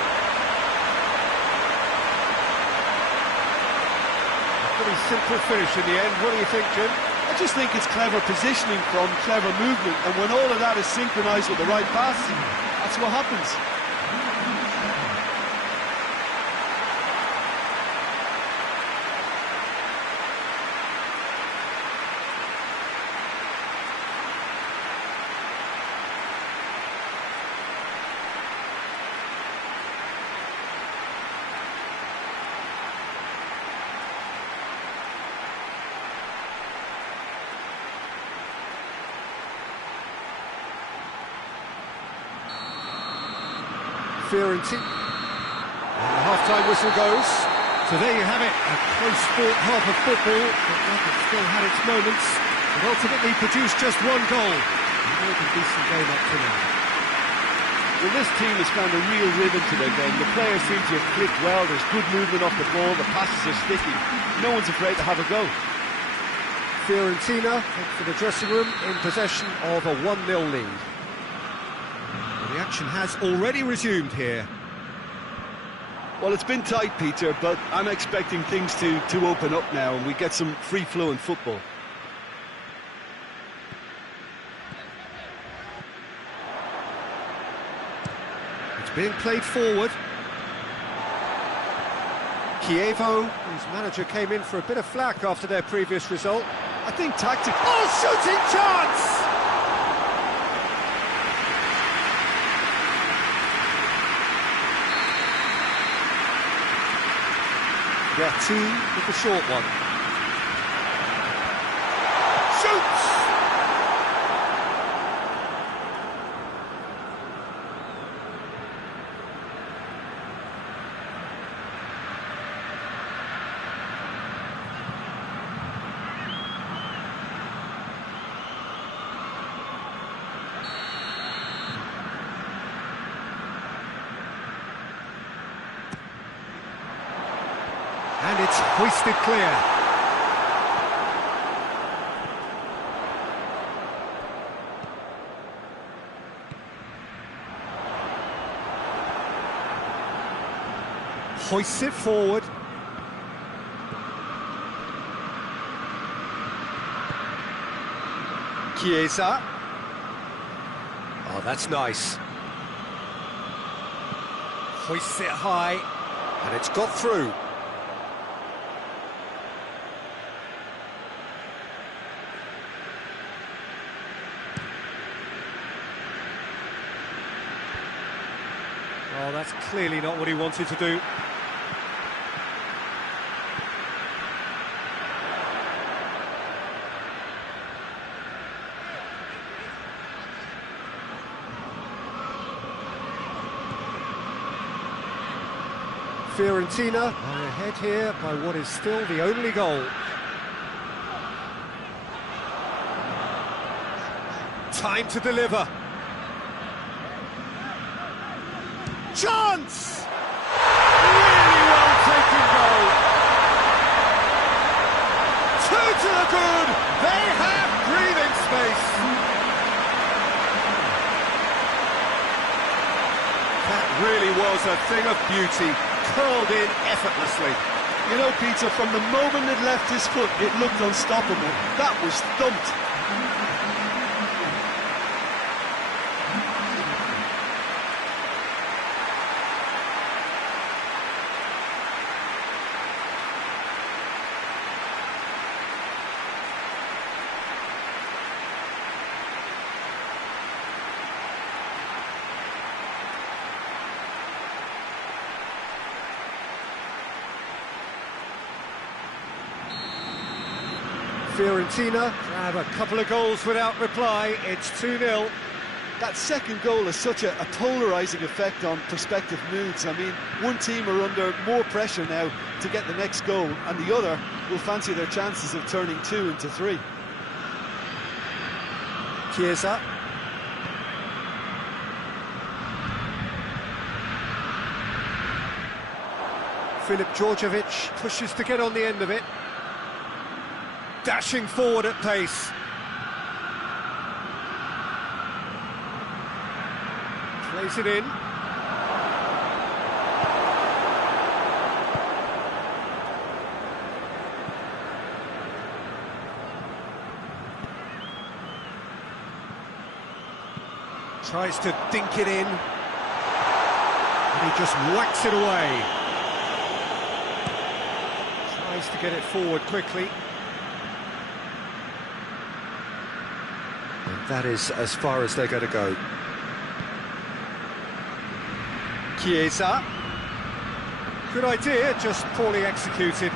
A pretty simple finish in the end. What do you think, Jim? I just think it's clever positioning from clever movement, and when all of that is synchronised with the right pass, that's what happens. Fiorentina. And the half-time whistle goes. So there you have it, a close-fought half of football, but one that still had its moments, but ultimately produced just one goal. A more than decent game up to now. Well, this team has found a real rhythm to their game. The players seem to have clicked well, there's good movement off the ball, the passes are sticky. No one's afraid to have a go. Fiorentina head for the dressing room in possession of a 1-0 lead. The action has already resumed here. Well, it's been tight, Peter, but I'm expecting things to open up now and we get some free-flowing football. It's being played forward. Chievo, whose manager came in for a bit of flack after their previous result. I think tactic... Oh, shooting chance! There two with the short one. Shoots! And it's hoisted clear. Hoists it forward. Chiesa. Oh, that's nice. Hoists it high, and it's got through. Oh, that's clearly not what he wanted to do. Fiorentina are ahead here by what is still the only goal. Time to deliver. Chance! Really well taken goal. 2 to the good. They have breathing space. That really was a thing of beauty, curled in effortlessly. You know, Peter, from the moment it left his foot, it looked unstoppable. That was thumped. Fiorentina grab a couple of goals without reply. It's 2-0. That second goal has such a polarising effect on prospective moods. I mean, one team are under more pressure now to get the next goal, and the other will fancy their chances of turning 2 into 3. Chiesa. Filip Djordjevic pushes to get on the end of it. Dashing forward at pace. Plays it in. Tries to dink it in. And he just whacks it away. Tries to get it forward quickly. And that is as far as they're going to go. Chiesa. Good idea, just poorly executed.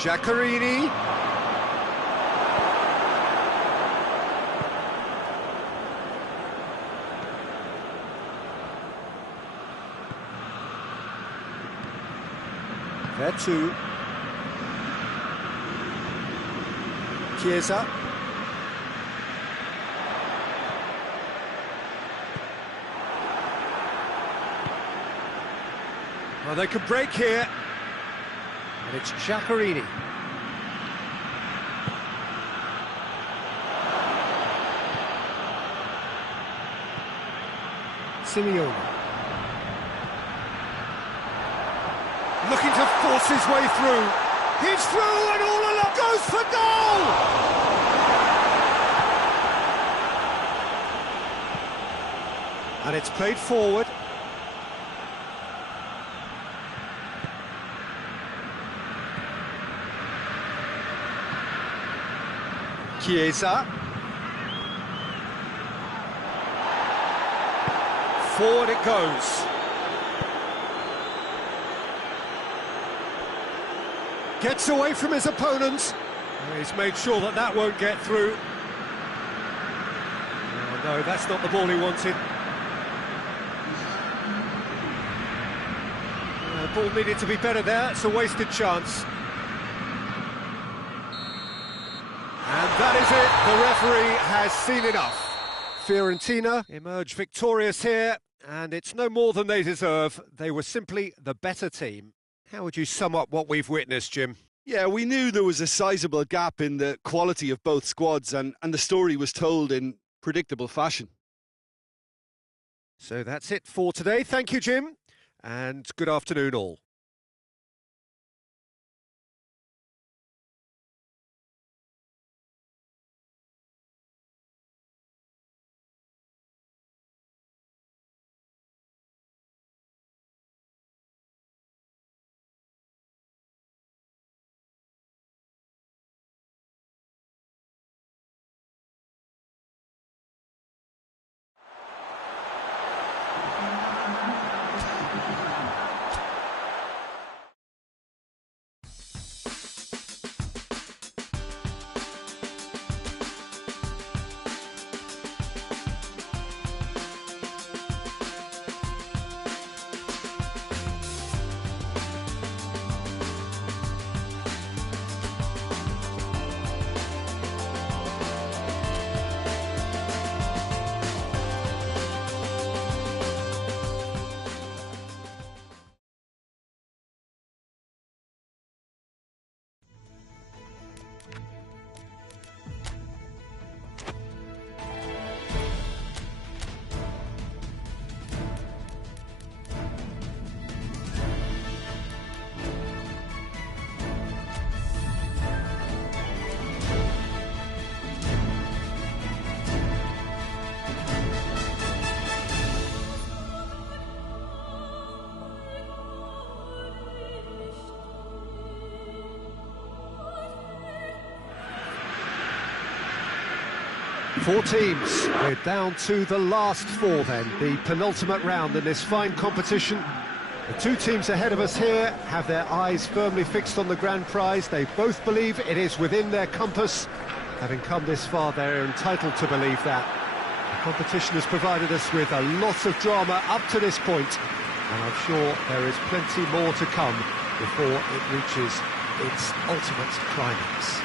Giaccherini. There too. Chiesa. Well, they could break here. And it's Giaccherini. Simeone. Looking to force his way through. He's through and all along goes for goal! And it's played forward. Chiesa. Forward it goes. Gets away from his opponents. He's made sure that that won't get through. Oh, no, that's not the ball he wanted. The ball needed to be better there. It's a wasted chance. And that is it. The referee has seen enough. Fiorentina emerge victorious here, and it's no more than they deserve. They were simply the better team. How would you sum up what we've witnessed, Jim? Yeah, we knew there was a sizable gap in the quality of both squads, and the story was told in predictable fashion. So that's it for today. Thank you, Jim, and good afternoon all. Four teams. We're down to the last four then, the penultimate round in this fine competition. The two teams ahead of us here have their eyes firmly fixed on the grand prize. They both believe it is within their compass. Having come this far, they're entitled to believe that. The competition has provided us with a lot of drama up to this point, and I'm sure there is plenty more to come before it reaches its ultimate climax.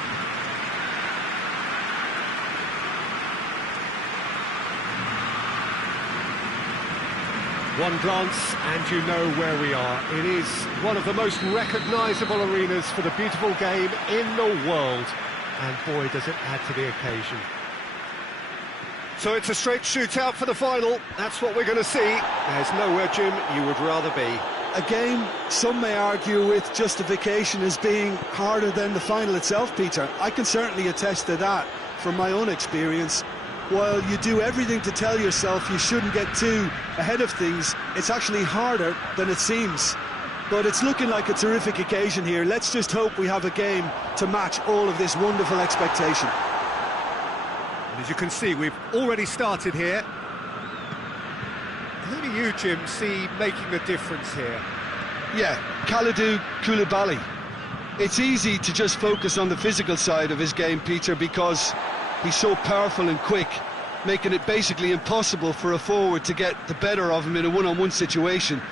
One glance and you know where we are. It is one of the most recognisable arenas for the beautiful game in the world. And boy, does it add to the occasion. So it's a straight shootout for the final. That's what we're going to see. There's nowhere, Jim, you would rather be. A game some may argue with justification as being harder than the final itself, Peter. I can certainly attest to that from my own experience. While you do everything to tell yourself you shouldn't get too ahead of things, it's actually harder than it seems. But it's looking like a terrific occasion here. Let's just hope we have a game to match all of this wonderful expectation. And as you can see, we've already started here. Who do you, Jim, see making the difference here? Yeah, Kalidou Koulibaly. It's easy to just focus on the physical side of his game, Peter, because he's so powerful and quick, making it basically impossible for a forward to get the better of him in a one-on-one situation.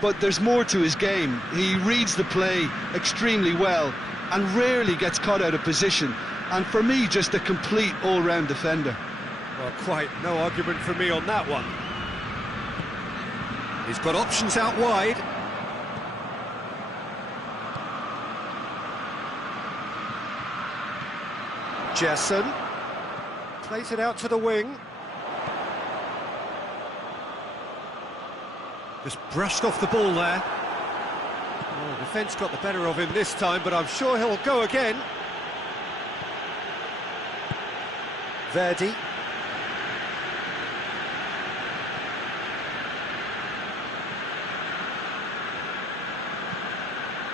But there's more to his game. He reads the play extremely well and rarely gets caught out of position. And for me, just a complete all-round defender. Well, quite no argument from me on that one. He's got options out wide. Jesson plays it out to the wing. Just brushed off the ball there. Oh, defence got the better of him this time, but I'm sure he'll go again. Verdi.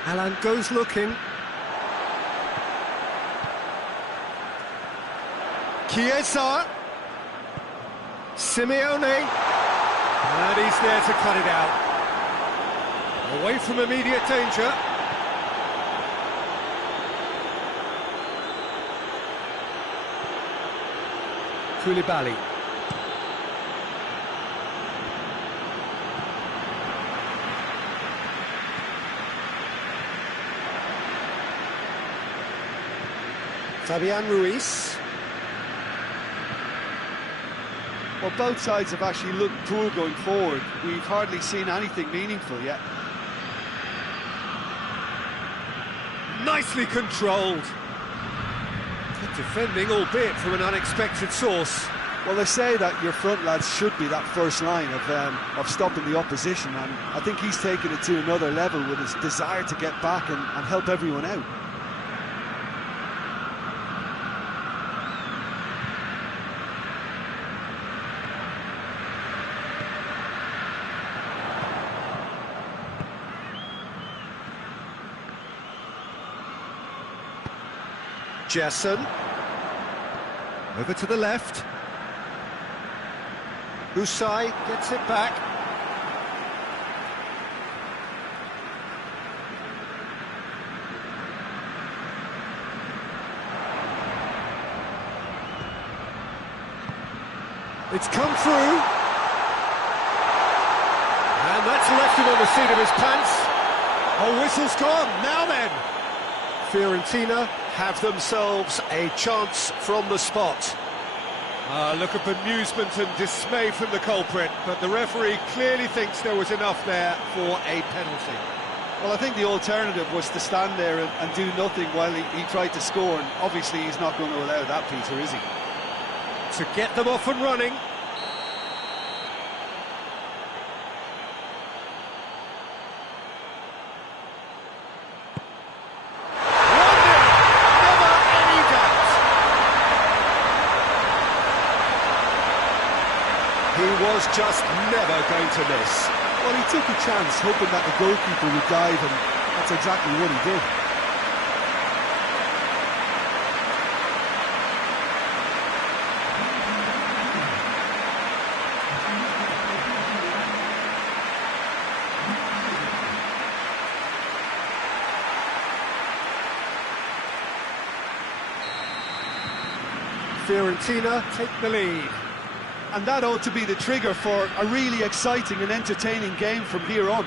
Alan goes looking. Chiesa. Simeone. And he's there to cut it out. Away from immediate danger. Koulibaly. Fabian Ruiz. Well, both sides have actually looked poor going forward. We've hardly seen anything meaningful yet. Nicely controlled. Good defending, albeit from an unexpected source. Well, they say that your front lads should be that first line of stopping the opposition, and I think he's taken it to another level with his desire to get back and help everyone out. Jesson. Over to the left. Usai gets it back. It's come through. And that's left him on the seat of his pants. Oh, whistle's gone. Now then. Fiorentina have themselves a chance from the spot. Look at bemusement and dismay from the culprit, but the referee clearly thinks there was enough there for a penalty. Well, I think the alternative was to stand there and do nothing while he tried to score, and obviously he's not going to allow that, Peter, is he? To get them off and running. He was just never going to miss. Well, he took a chance, hoping that the goalkeeper would dive, and that's exactly what he did. Fiorentina take the lead. And that ought to be the trigger for a really exciting and entertaining game from here on.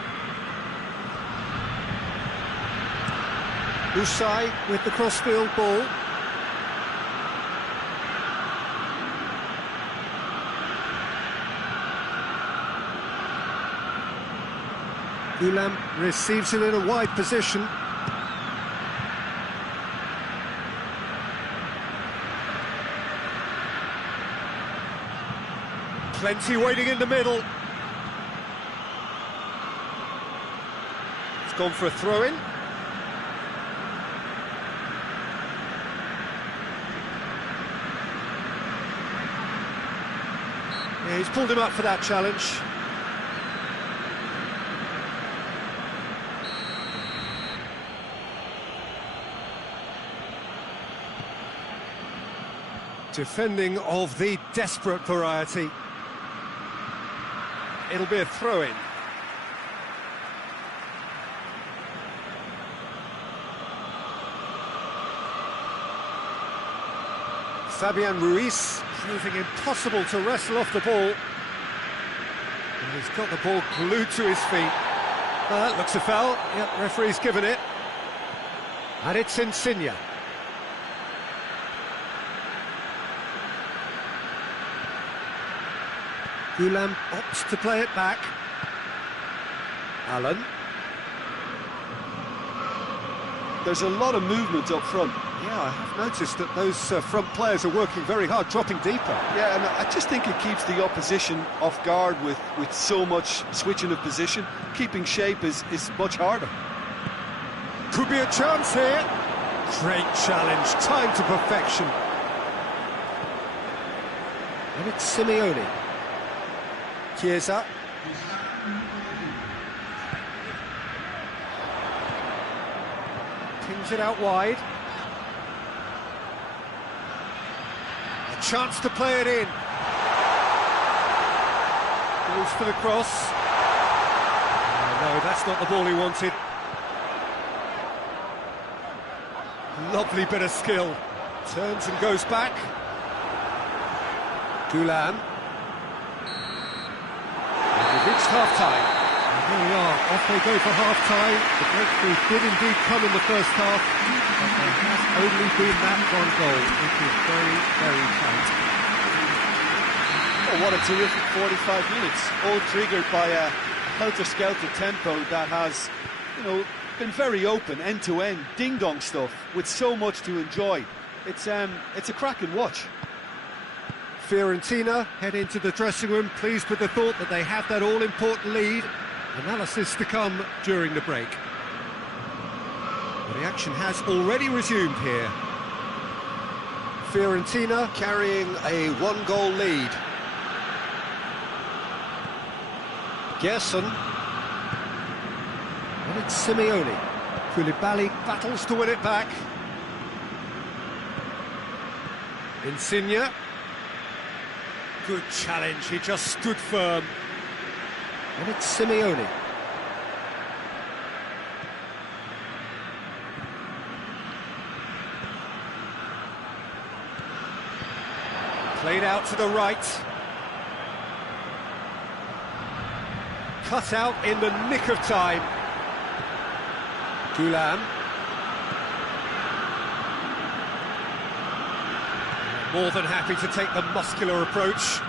Usai with the crossfield ball. Ulam receives it in a wide position. Plenty waiting in the middle. It's gone for a throw-in. Yeah, he's pulled him up for that challenge. Defending of the desperate variety. It'll be a throw-in. Fabian Ruiz proving impossible to wrestle off the ball. And he's got the ball glued to his feet. Well, that looks a foul. Yep, referee's given it. And it's Insigne. Ulam opts to play it back. Allen. There's a lot of movement up front. Yeah, I have noticed that those front players are working very hard, dropping deeper. Yeah, and I just think it keeps the opposition off guard with so much switching of position. Keeping shape is much harder. Could be a chance here. Great challenge, timed to perfection. And it's Simeone. Chiesa. Pings it out wide. A chance to play it in. Goes for the cross. Oh, no, that's not the ball he wanted. Lovely bit of skill. Turns and goes back. Gulam. We've reached half-time. And here we are, off they go for half-time. The breakthrough did indeed come in the first half, but there has only been that one goal. It is very, very tight. Oh, what a terrific 45 minutes, all triggered by a helter-skelter tempo that has, Been very open, end-to-end, ding-dong stuff, with so much to enjoy. It's a cracking watch. Fiorentina head into the dressing room, pleased with the thought that they have that all-important lead. Analysis to come during the break. But the action has already resumed here. Fiorentina carrying a one-goal lead. Gerson. And it's Simeone. Koulibaly battles to win it back. Insigne. Good challenge, he just stood firm. And it's Simeone. Played out to the right. Cut out in the nick of time. Gulam. More than happy to take the muscular approach.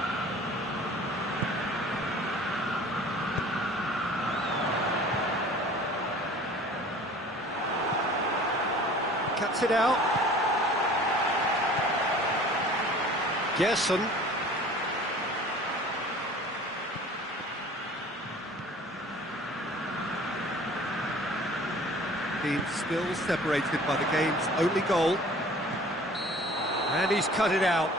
Cuts it out. Gerson. Team still separated by the game's only goal. And he's cut it out.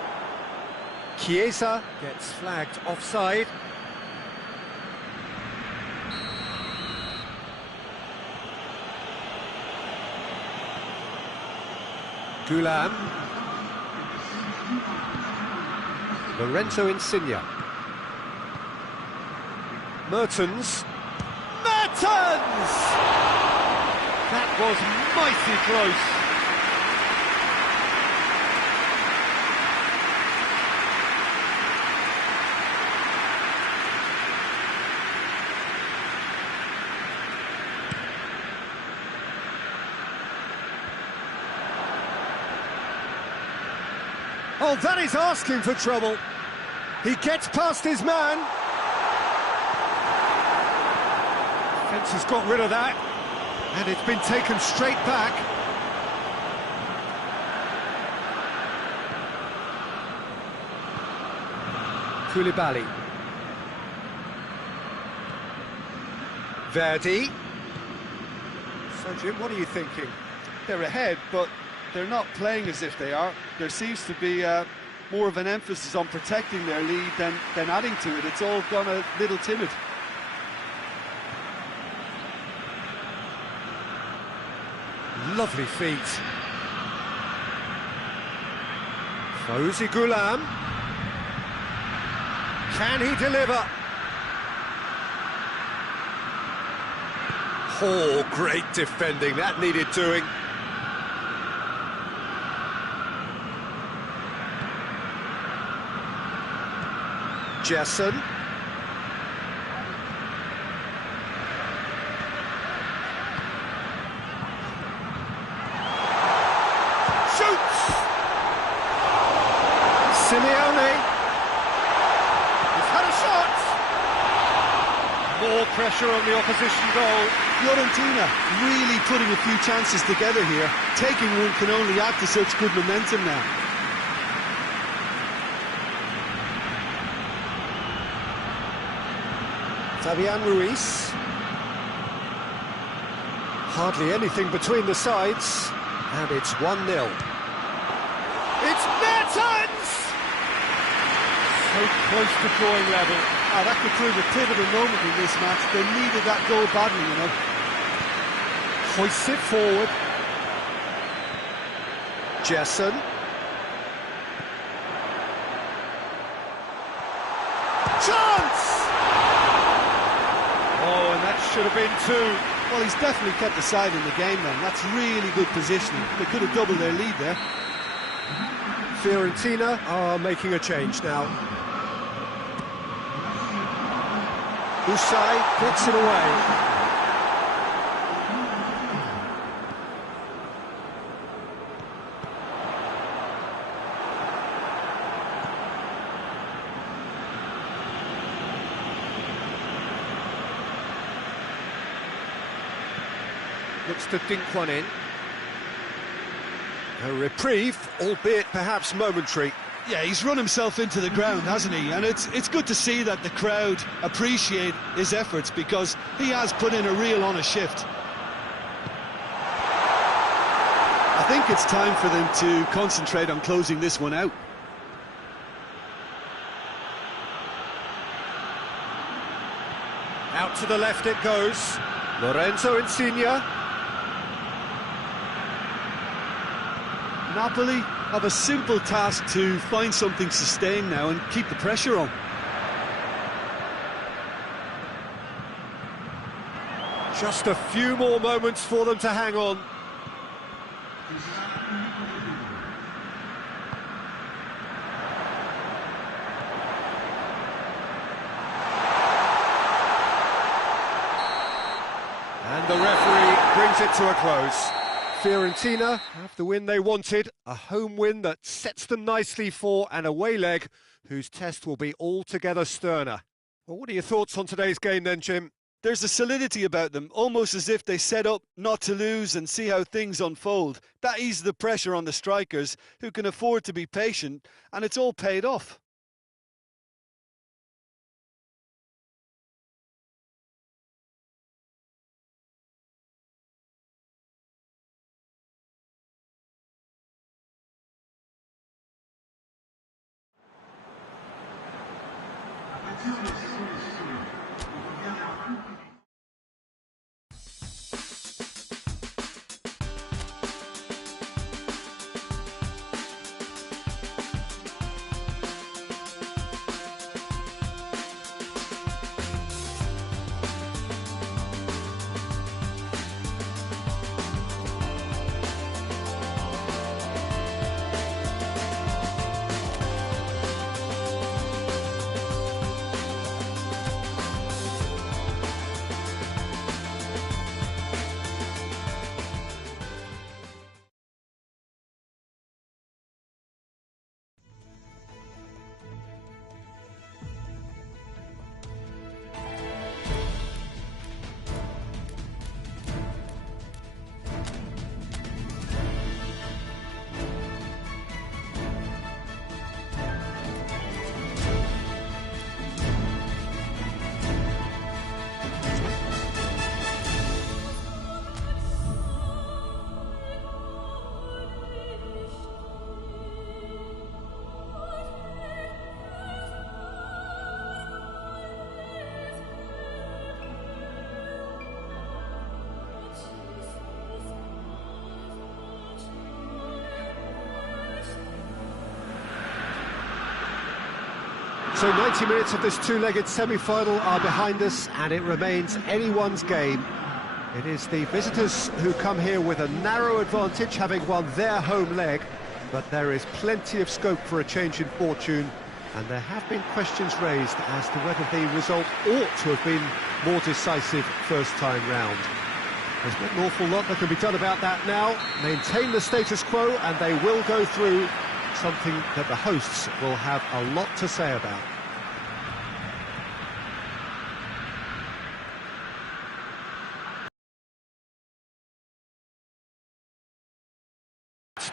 Chiesa gets flagged offside. Gulam. Lorenzo Insigne. Mertens. Mertens! That was mighty close. Oh, that is asking for trouble. He gets past his man. Defence has got rid of that. And it's been taken straight back. Koulibaly. Verdi. So, Jim, what are you thinking? They're ahead, but they're not playing as if they are. There seems to be more of an emphasis on protecting their lead than adding to it. It's all gone a little timid. Lovely feet. Fawzi Ghulam. Can he deliver? Oh, great defending. That needed doing. Jesson. Shoots! Simeone. He's had a shot! More pressure on the opposition goal. Fiorentina really putting a few chances together here. Taking one can only add to such good momentum now. Fabian Ruiz. Hardly anything between the sides, and it's 1-0. It's Mertens! So close to drawing level. Oh, that could prove a pivotal moment in this match. They needed that goal badly, you know. Hoists it forward. Jesson. Chance! Oh, and that should have been two. Well, he's definitely kept the side in the game then. That's really good positioning. They could have doubled their lead there. Fiorentina are making a change now. Usai gets it away. Looks to dink one in. A reprieve, albeit perhaps momentary. Yeah, he's run himself into the ground, hasn't he? And it's good to see that the crowd appreciate his efforts, because he has put in a real honest shift. I think it's time for them to concentrate on closing this one out. Out to the left it goes. Lorenzo Insigne. Napoli have a simple task to find something sustained now and keep the pressure on. Just a few more moments for them to hang on. And the referee brings it to a close. Fiorentina have the win they wanted, a home win that sets them nicely for an away leg whose test will be altogether sterner. Well, what are your thoughts on today's game then, Jim? There's a solidity about them, almost as if they set up not to lose and see how things unfold. That eases the pressure on the strikers, who can afford to be patient, and it's all paid off. So 90 minutes of this two-legged semi-final are behind us, and it remains anyone's game. It is the visitors who come here with a narrow advantage, having won their home leg, but there is plenty of scope for a change in fortune, and there have been questions raised as to whether the result ought to have been more decisive first time round. There's not an awful lot that can be done about that now. Maintain the status quo, and they will go through, something that the hosts will have a lot to say about.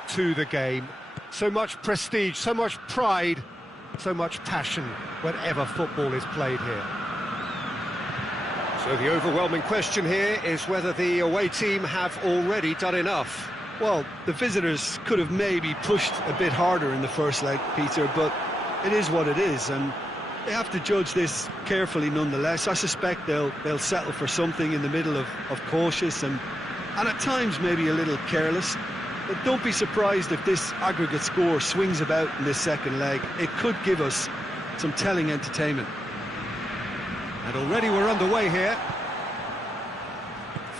To the game. So much prestige, so much pride, so much passion whenever football is played here. So the overwhelming question here is whether the away team have already done enough. Well, the visitors could have maybe pushed a bit harder in the first leg, Peter, but it is what it is, and they have to judge this carefully nonetheless. I suspect they'll settle for something in the middle of cautious and at times maybe a little careless. But don't be surprised if this aggregate score swings about in this second leg. It could give us some telling entertainment. And already we're underway here.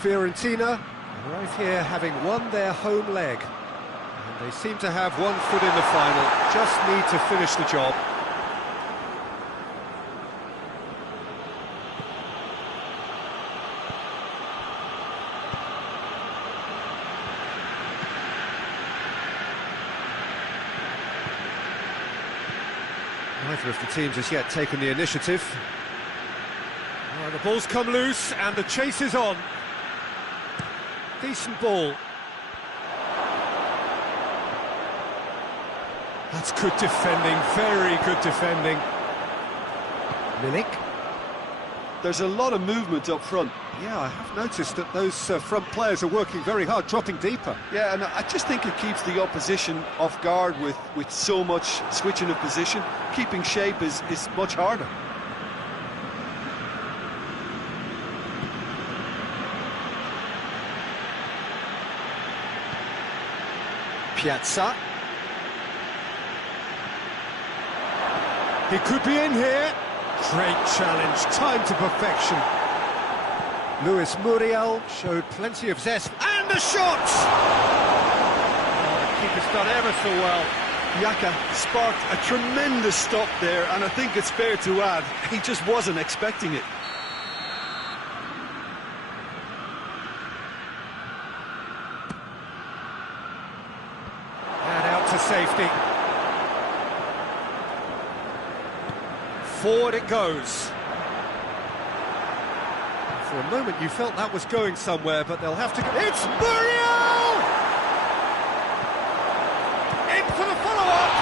Fiorentina arrive here having won their home leg. And they seem to have one foot in the final, just need to finish the job. Neither of the teams has yet taken the initiative. Oh, the ball's come loose and the chase is on. Decent ball. That's good defending, very good defending. Milik. There's a lot of movement up front. Yeah, I have noticed that those front players are working very hard, dropping deeper. Yeah, and I just think it keeps the opposition off guard with so much switching of position. Keeping shape is much harder. Piazza. He could be in here. Great challenge, time to perfection. Luis Muriel showed plenty of zest, and the shot! Oh, the keeper's done ever so well. Yaka sparked a tremendous stop there, and I think it's fair to add, he just wasn't expecting it. And out to safety. Forward it goes. For a moment you felt that was going somewhere, but they'll have to go. It's Muriel! In for the follow-up!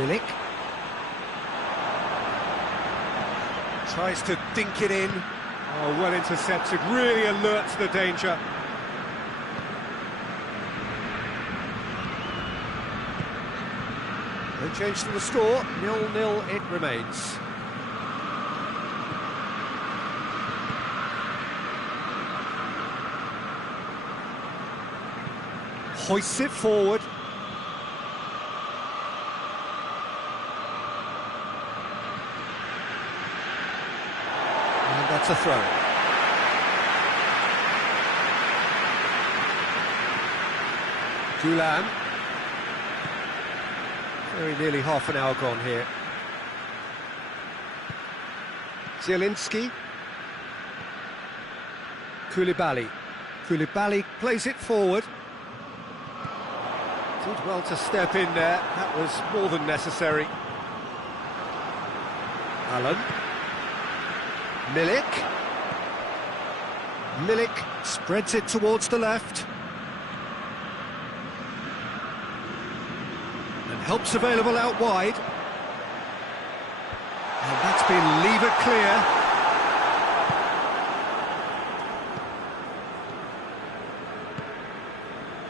Milik. Tries to dink it in. Oh, well intercepted, really alert to the danger. No change to the score, 0-0 it remains. Hoists it forward. And that's a throw. Gulam. Very nearly half an hour gone here. Zielinski. Koulibaly. Koulibaly plays it forward. Did well to step in there. That was more than necessary. Allen. Milik. Milik spreads it towards the left. Help's available out wide. And that's been lever clear.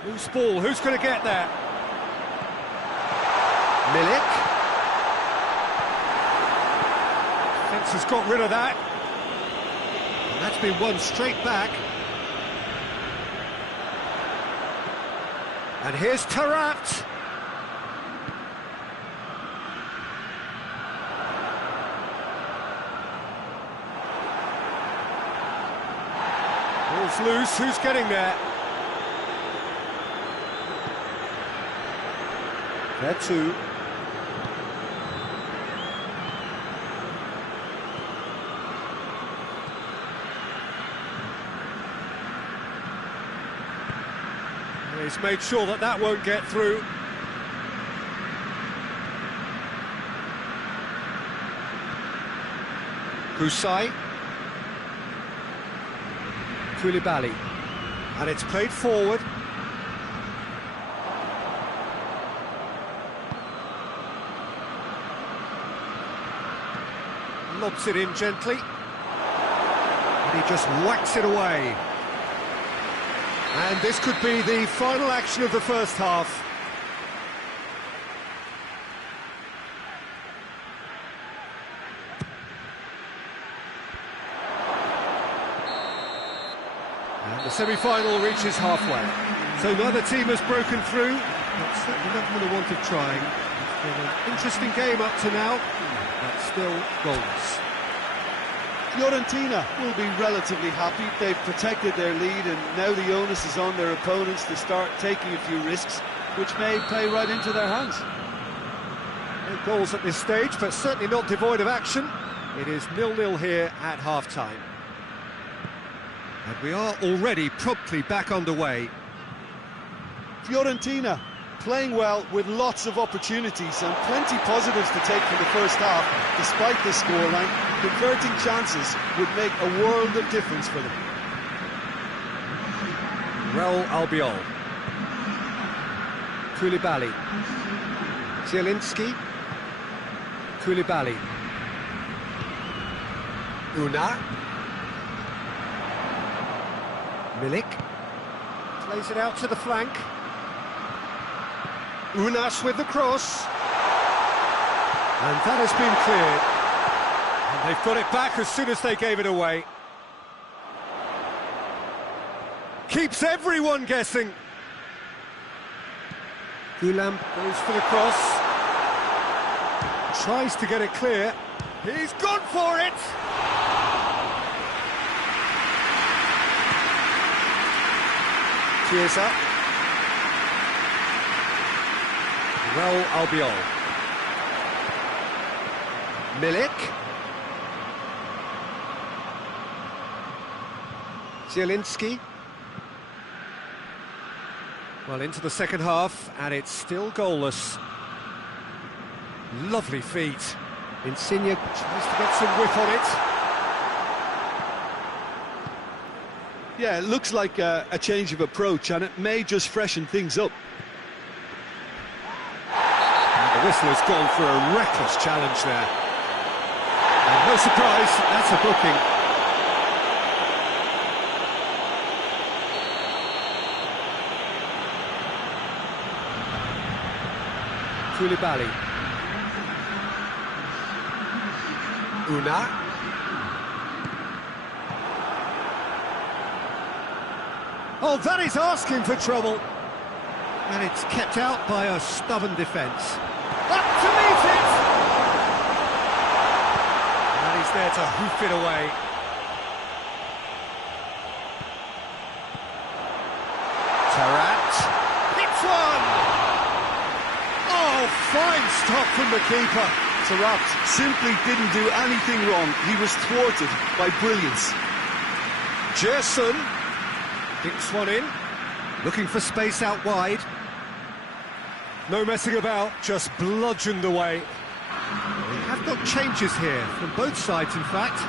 Loose ball, who's going to get there? Milik. Fence has got rid of that. And that's been won straight back. And here's Taarabt. It's loose, who's getting there? There too. He's made sure that that won't get through. Kusai. Koulibaly. And it's played forward. Lobs it in gently. And he just whacks it away. And this could be the final action of the first half. And the semi-final reaches halfway. So neither team has broken through, but certainly not for the want of trying. It's been an interesting game up to now, but still goals. Fiorentina will be relatively happy. They've protected their lead, and now the onus is on their opponents to start taking a few risks, which may play right into their hands. No goals at this stage, but certainly not devoid of action. It is 0-0 here at half-time. And we are already promptly back underway. Fiorentina playing well with lots of opportunities and plenty positives to take from the first half. Despite this scoreline, converting chances would make a world of difference for them. Raul Albiol. Koulibaly. Zielinski. Koulibaly. Una. Milik. Plays it out to the flank. Unas with the cross. And that has been cleared. And they've got it back as soon as they gave it away. Keeps everyone guessing. Gulam goes for the cross. Tries to get it clear. He's gone for it! Chiesa. Raul Albiol. Milik. Zielinski. Well, into the second half, and it's still goalless. Lovely feet. Insigne tries to get some whip on it. Yeah, it looks like a change of approach, and it may just freshen things up. And the whistle has gone for a reckless challenge there. And no surprise, that's a booking. Koulibaly. Una. Oh, that is asking for trouble. And it's kept out by a stubborn defence. Up to meet it! And he's there to hoof it away. Tarat. Hits one! Oh, fine stop from the keeper. Tarat simply didn't do anything wrong. He was thwarted by brilliance. Gerson kicks one in, looking for space out wide. No messing about, just bludgeoned away. We have got changes here, from both sides in fact.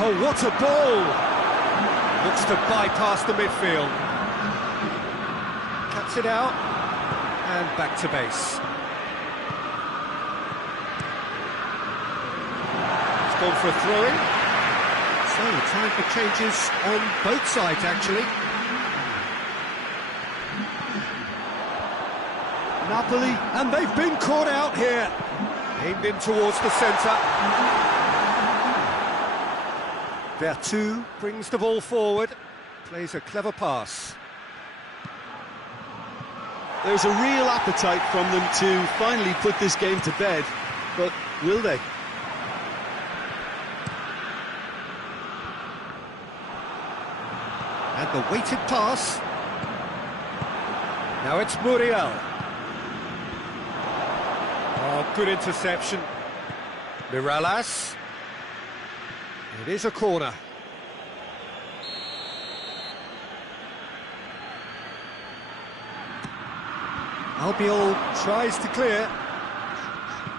Oh, what a ball! Looks to bypass the midfield. Cuts it out, and back to base. It's gone for a throw-in. So, time for changes on both sides, actually. Napoli, and they've been caught out here. Aimed in towards the centre. Vertu brings the ball forward, plays a clever pass. There's a real appetite from them to finally put this game to bed, but will they? And the weighted pass. Now it's Muriel. Oh, good interception. Mirallas. It is a corner. Albiol tries to clear.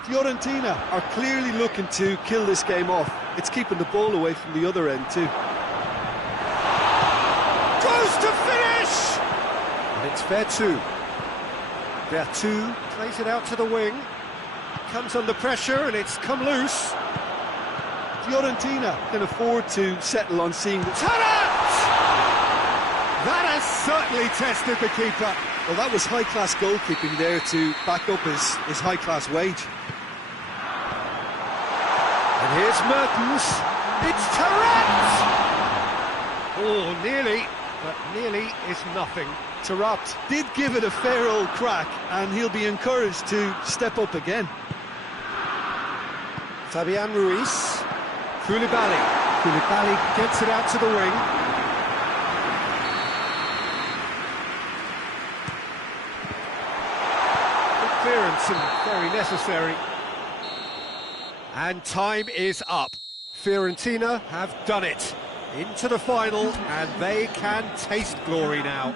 Fiorentina are clearly looking to kill this game off. It's keeping the ball away from the other end too. Goes to finish! And it's Vertu. Vertu plays it out to the wing. Comes under pressure and it's come loose. Fiorentina can afford to settle on seeing the... Tarat! That has certainly tested the keeper. Well, that was high-class goalkeeping there to back up his high-class wage. And here's Mertens. It's Tarat! Oh, nearly, but nearly is nothing. Tarat did give it a fair old crack, and he'll be encouraged to step up again. Fabian Ruiz. Koulibaly. Koulibaly gets it out to the wing. Good clearance and very necessary. And time is up. Fiorentina have done it. Into the final, and they can taste glory now.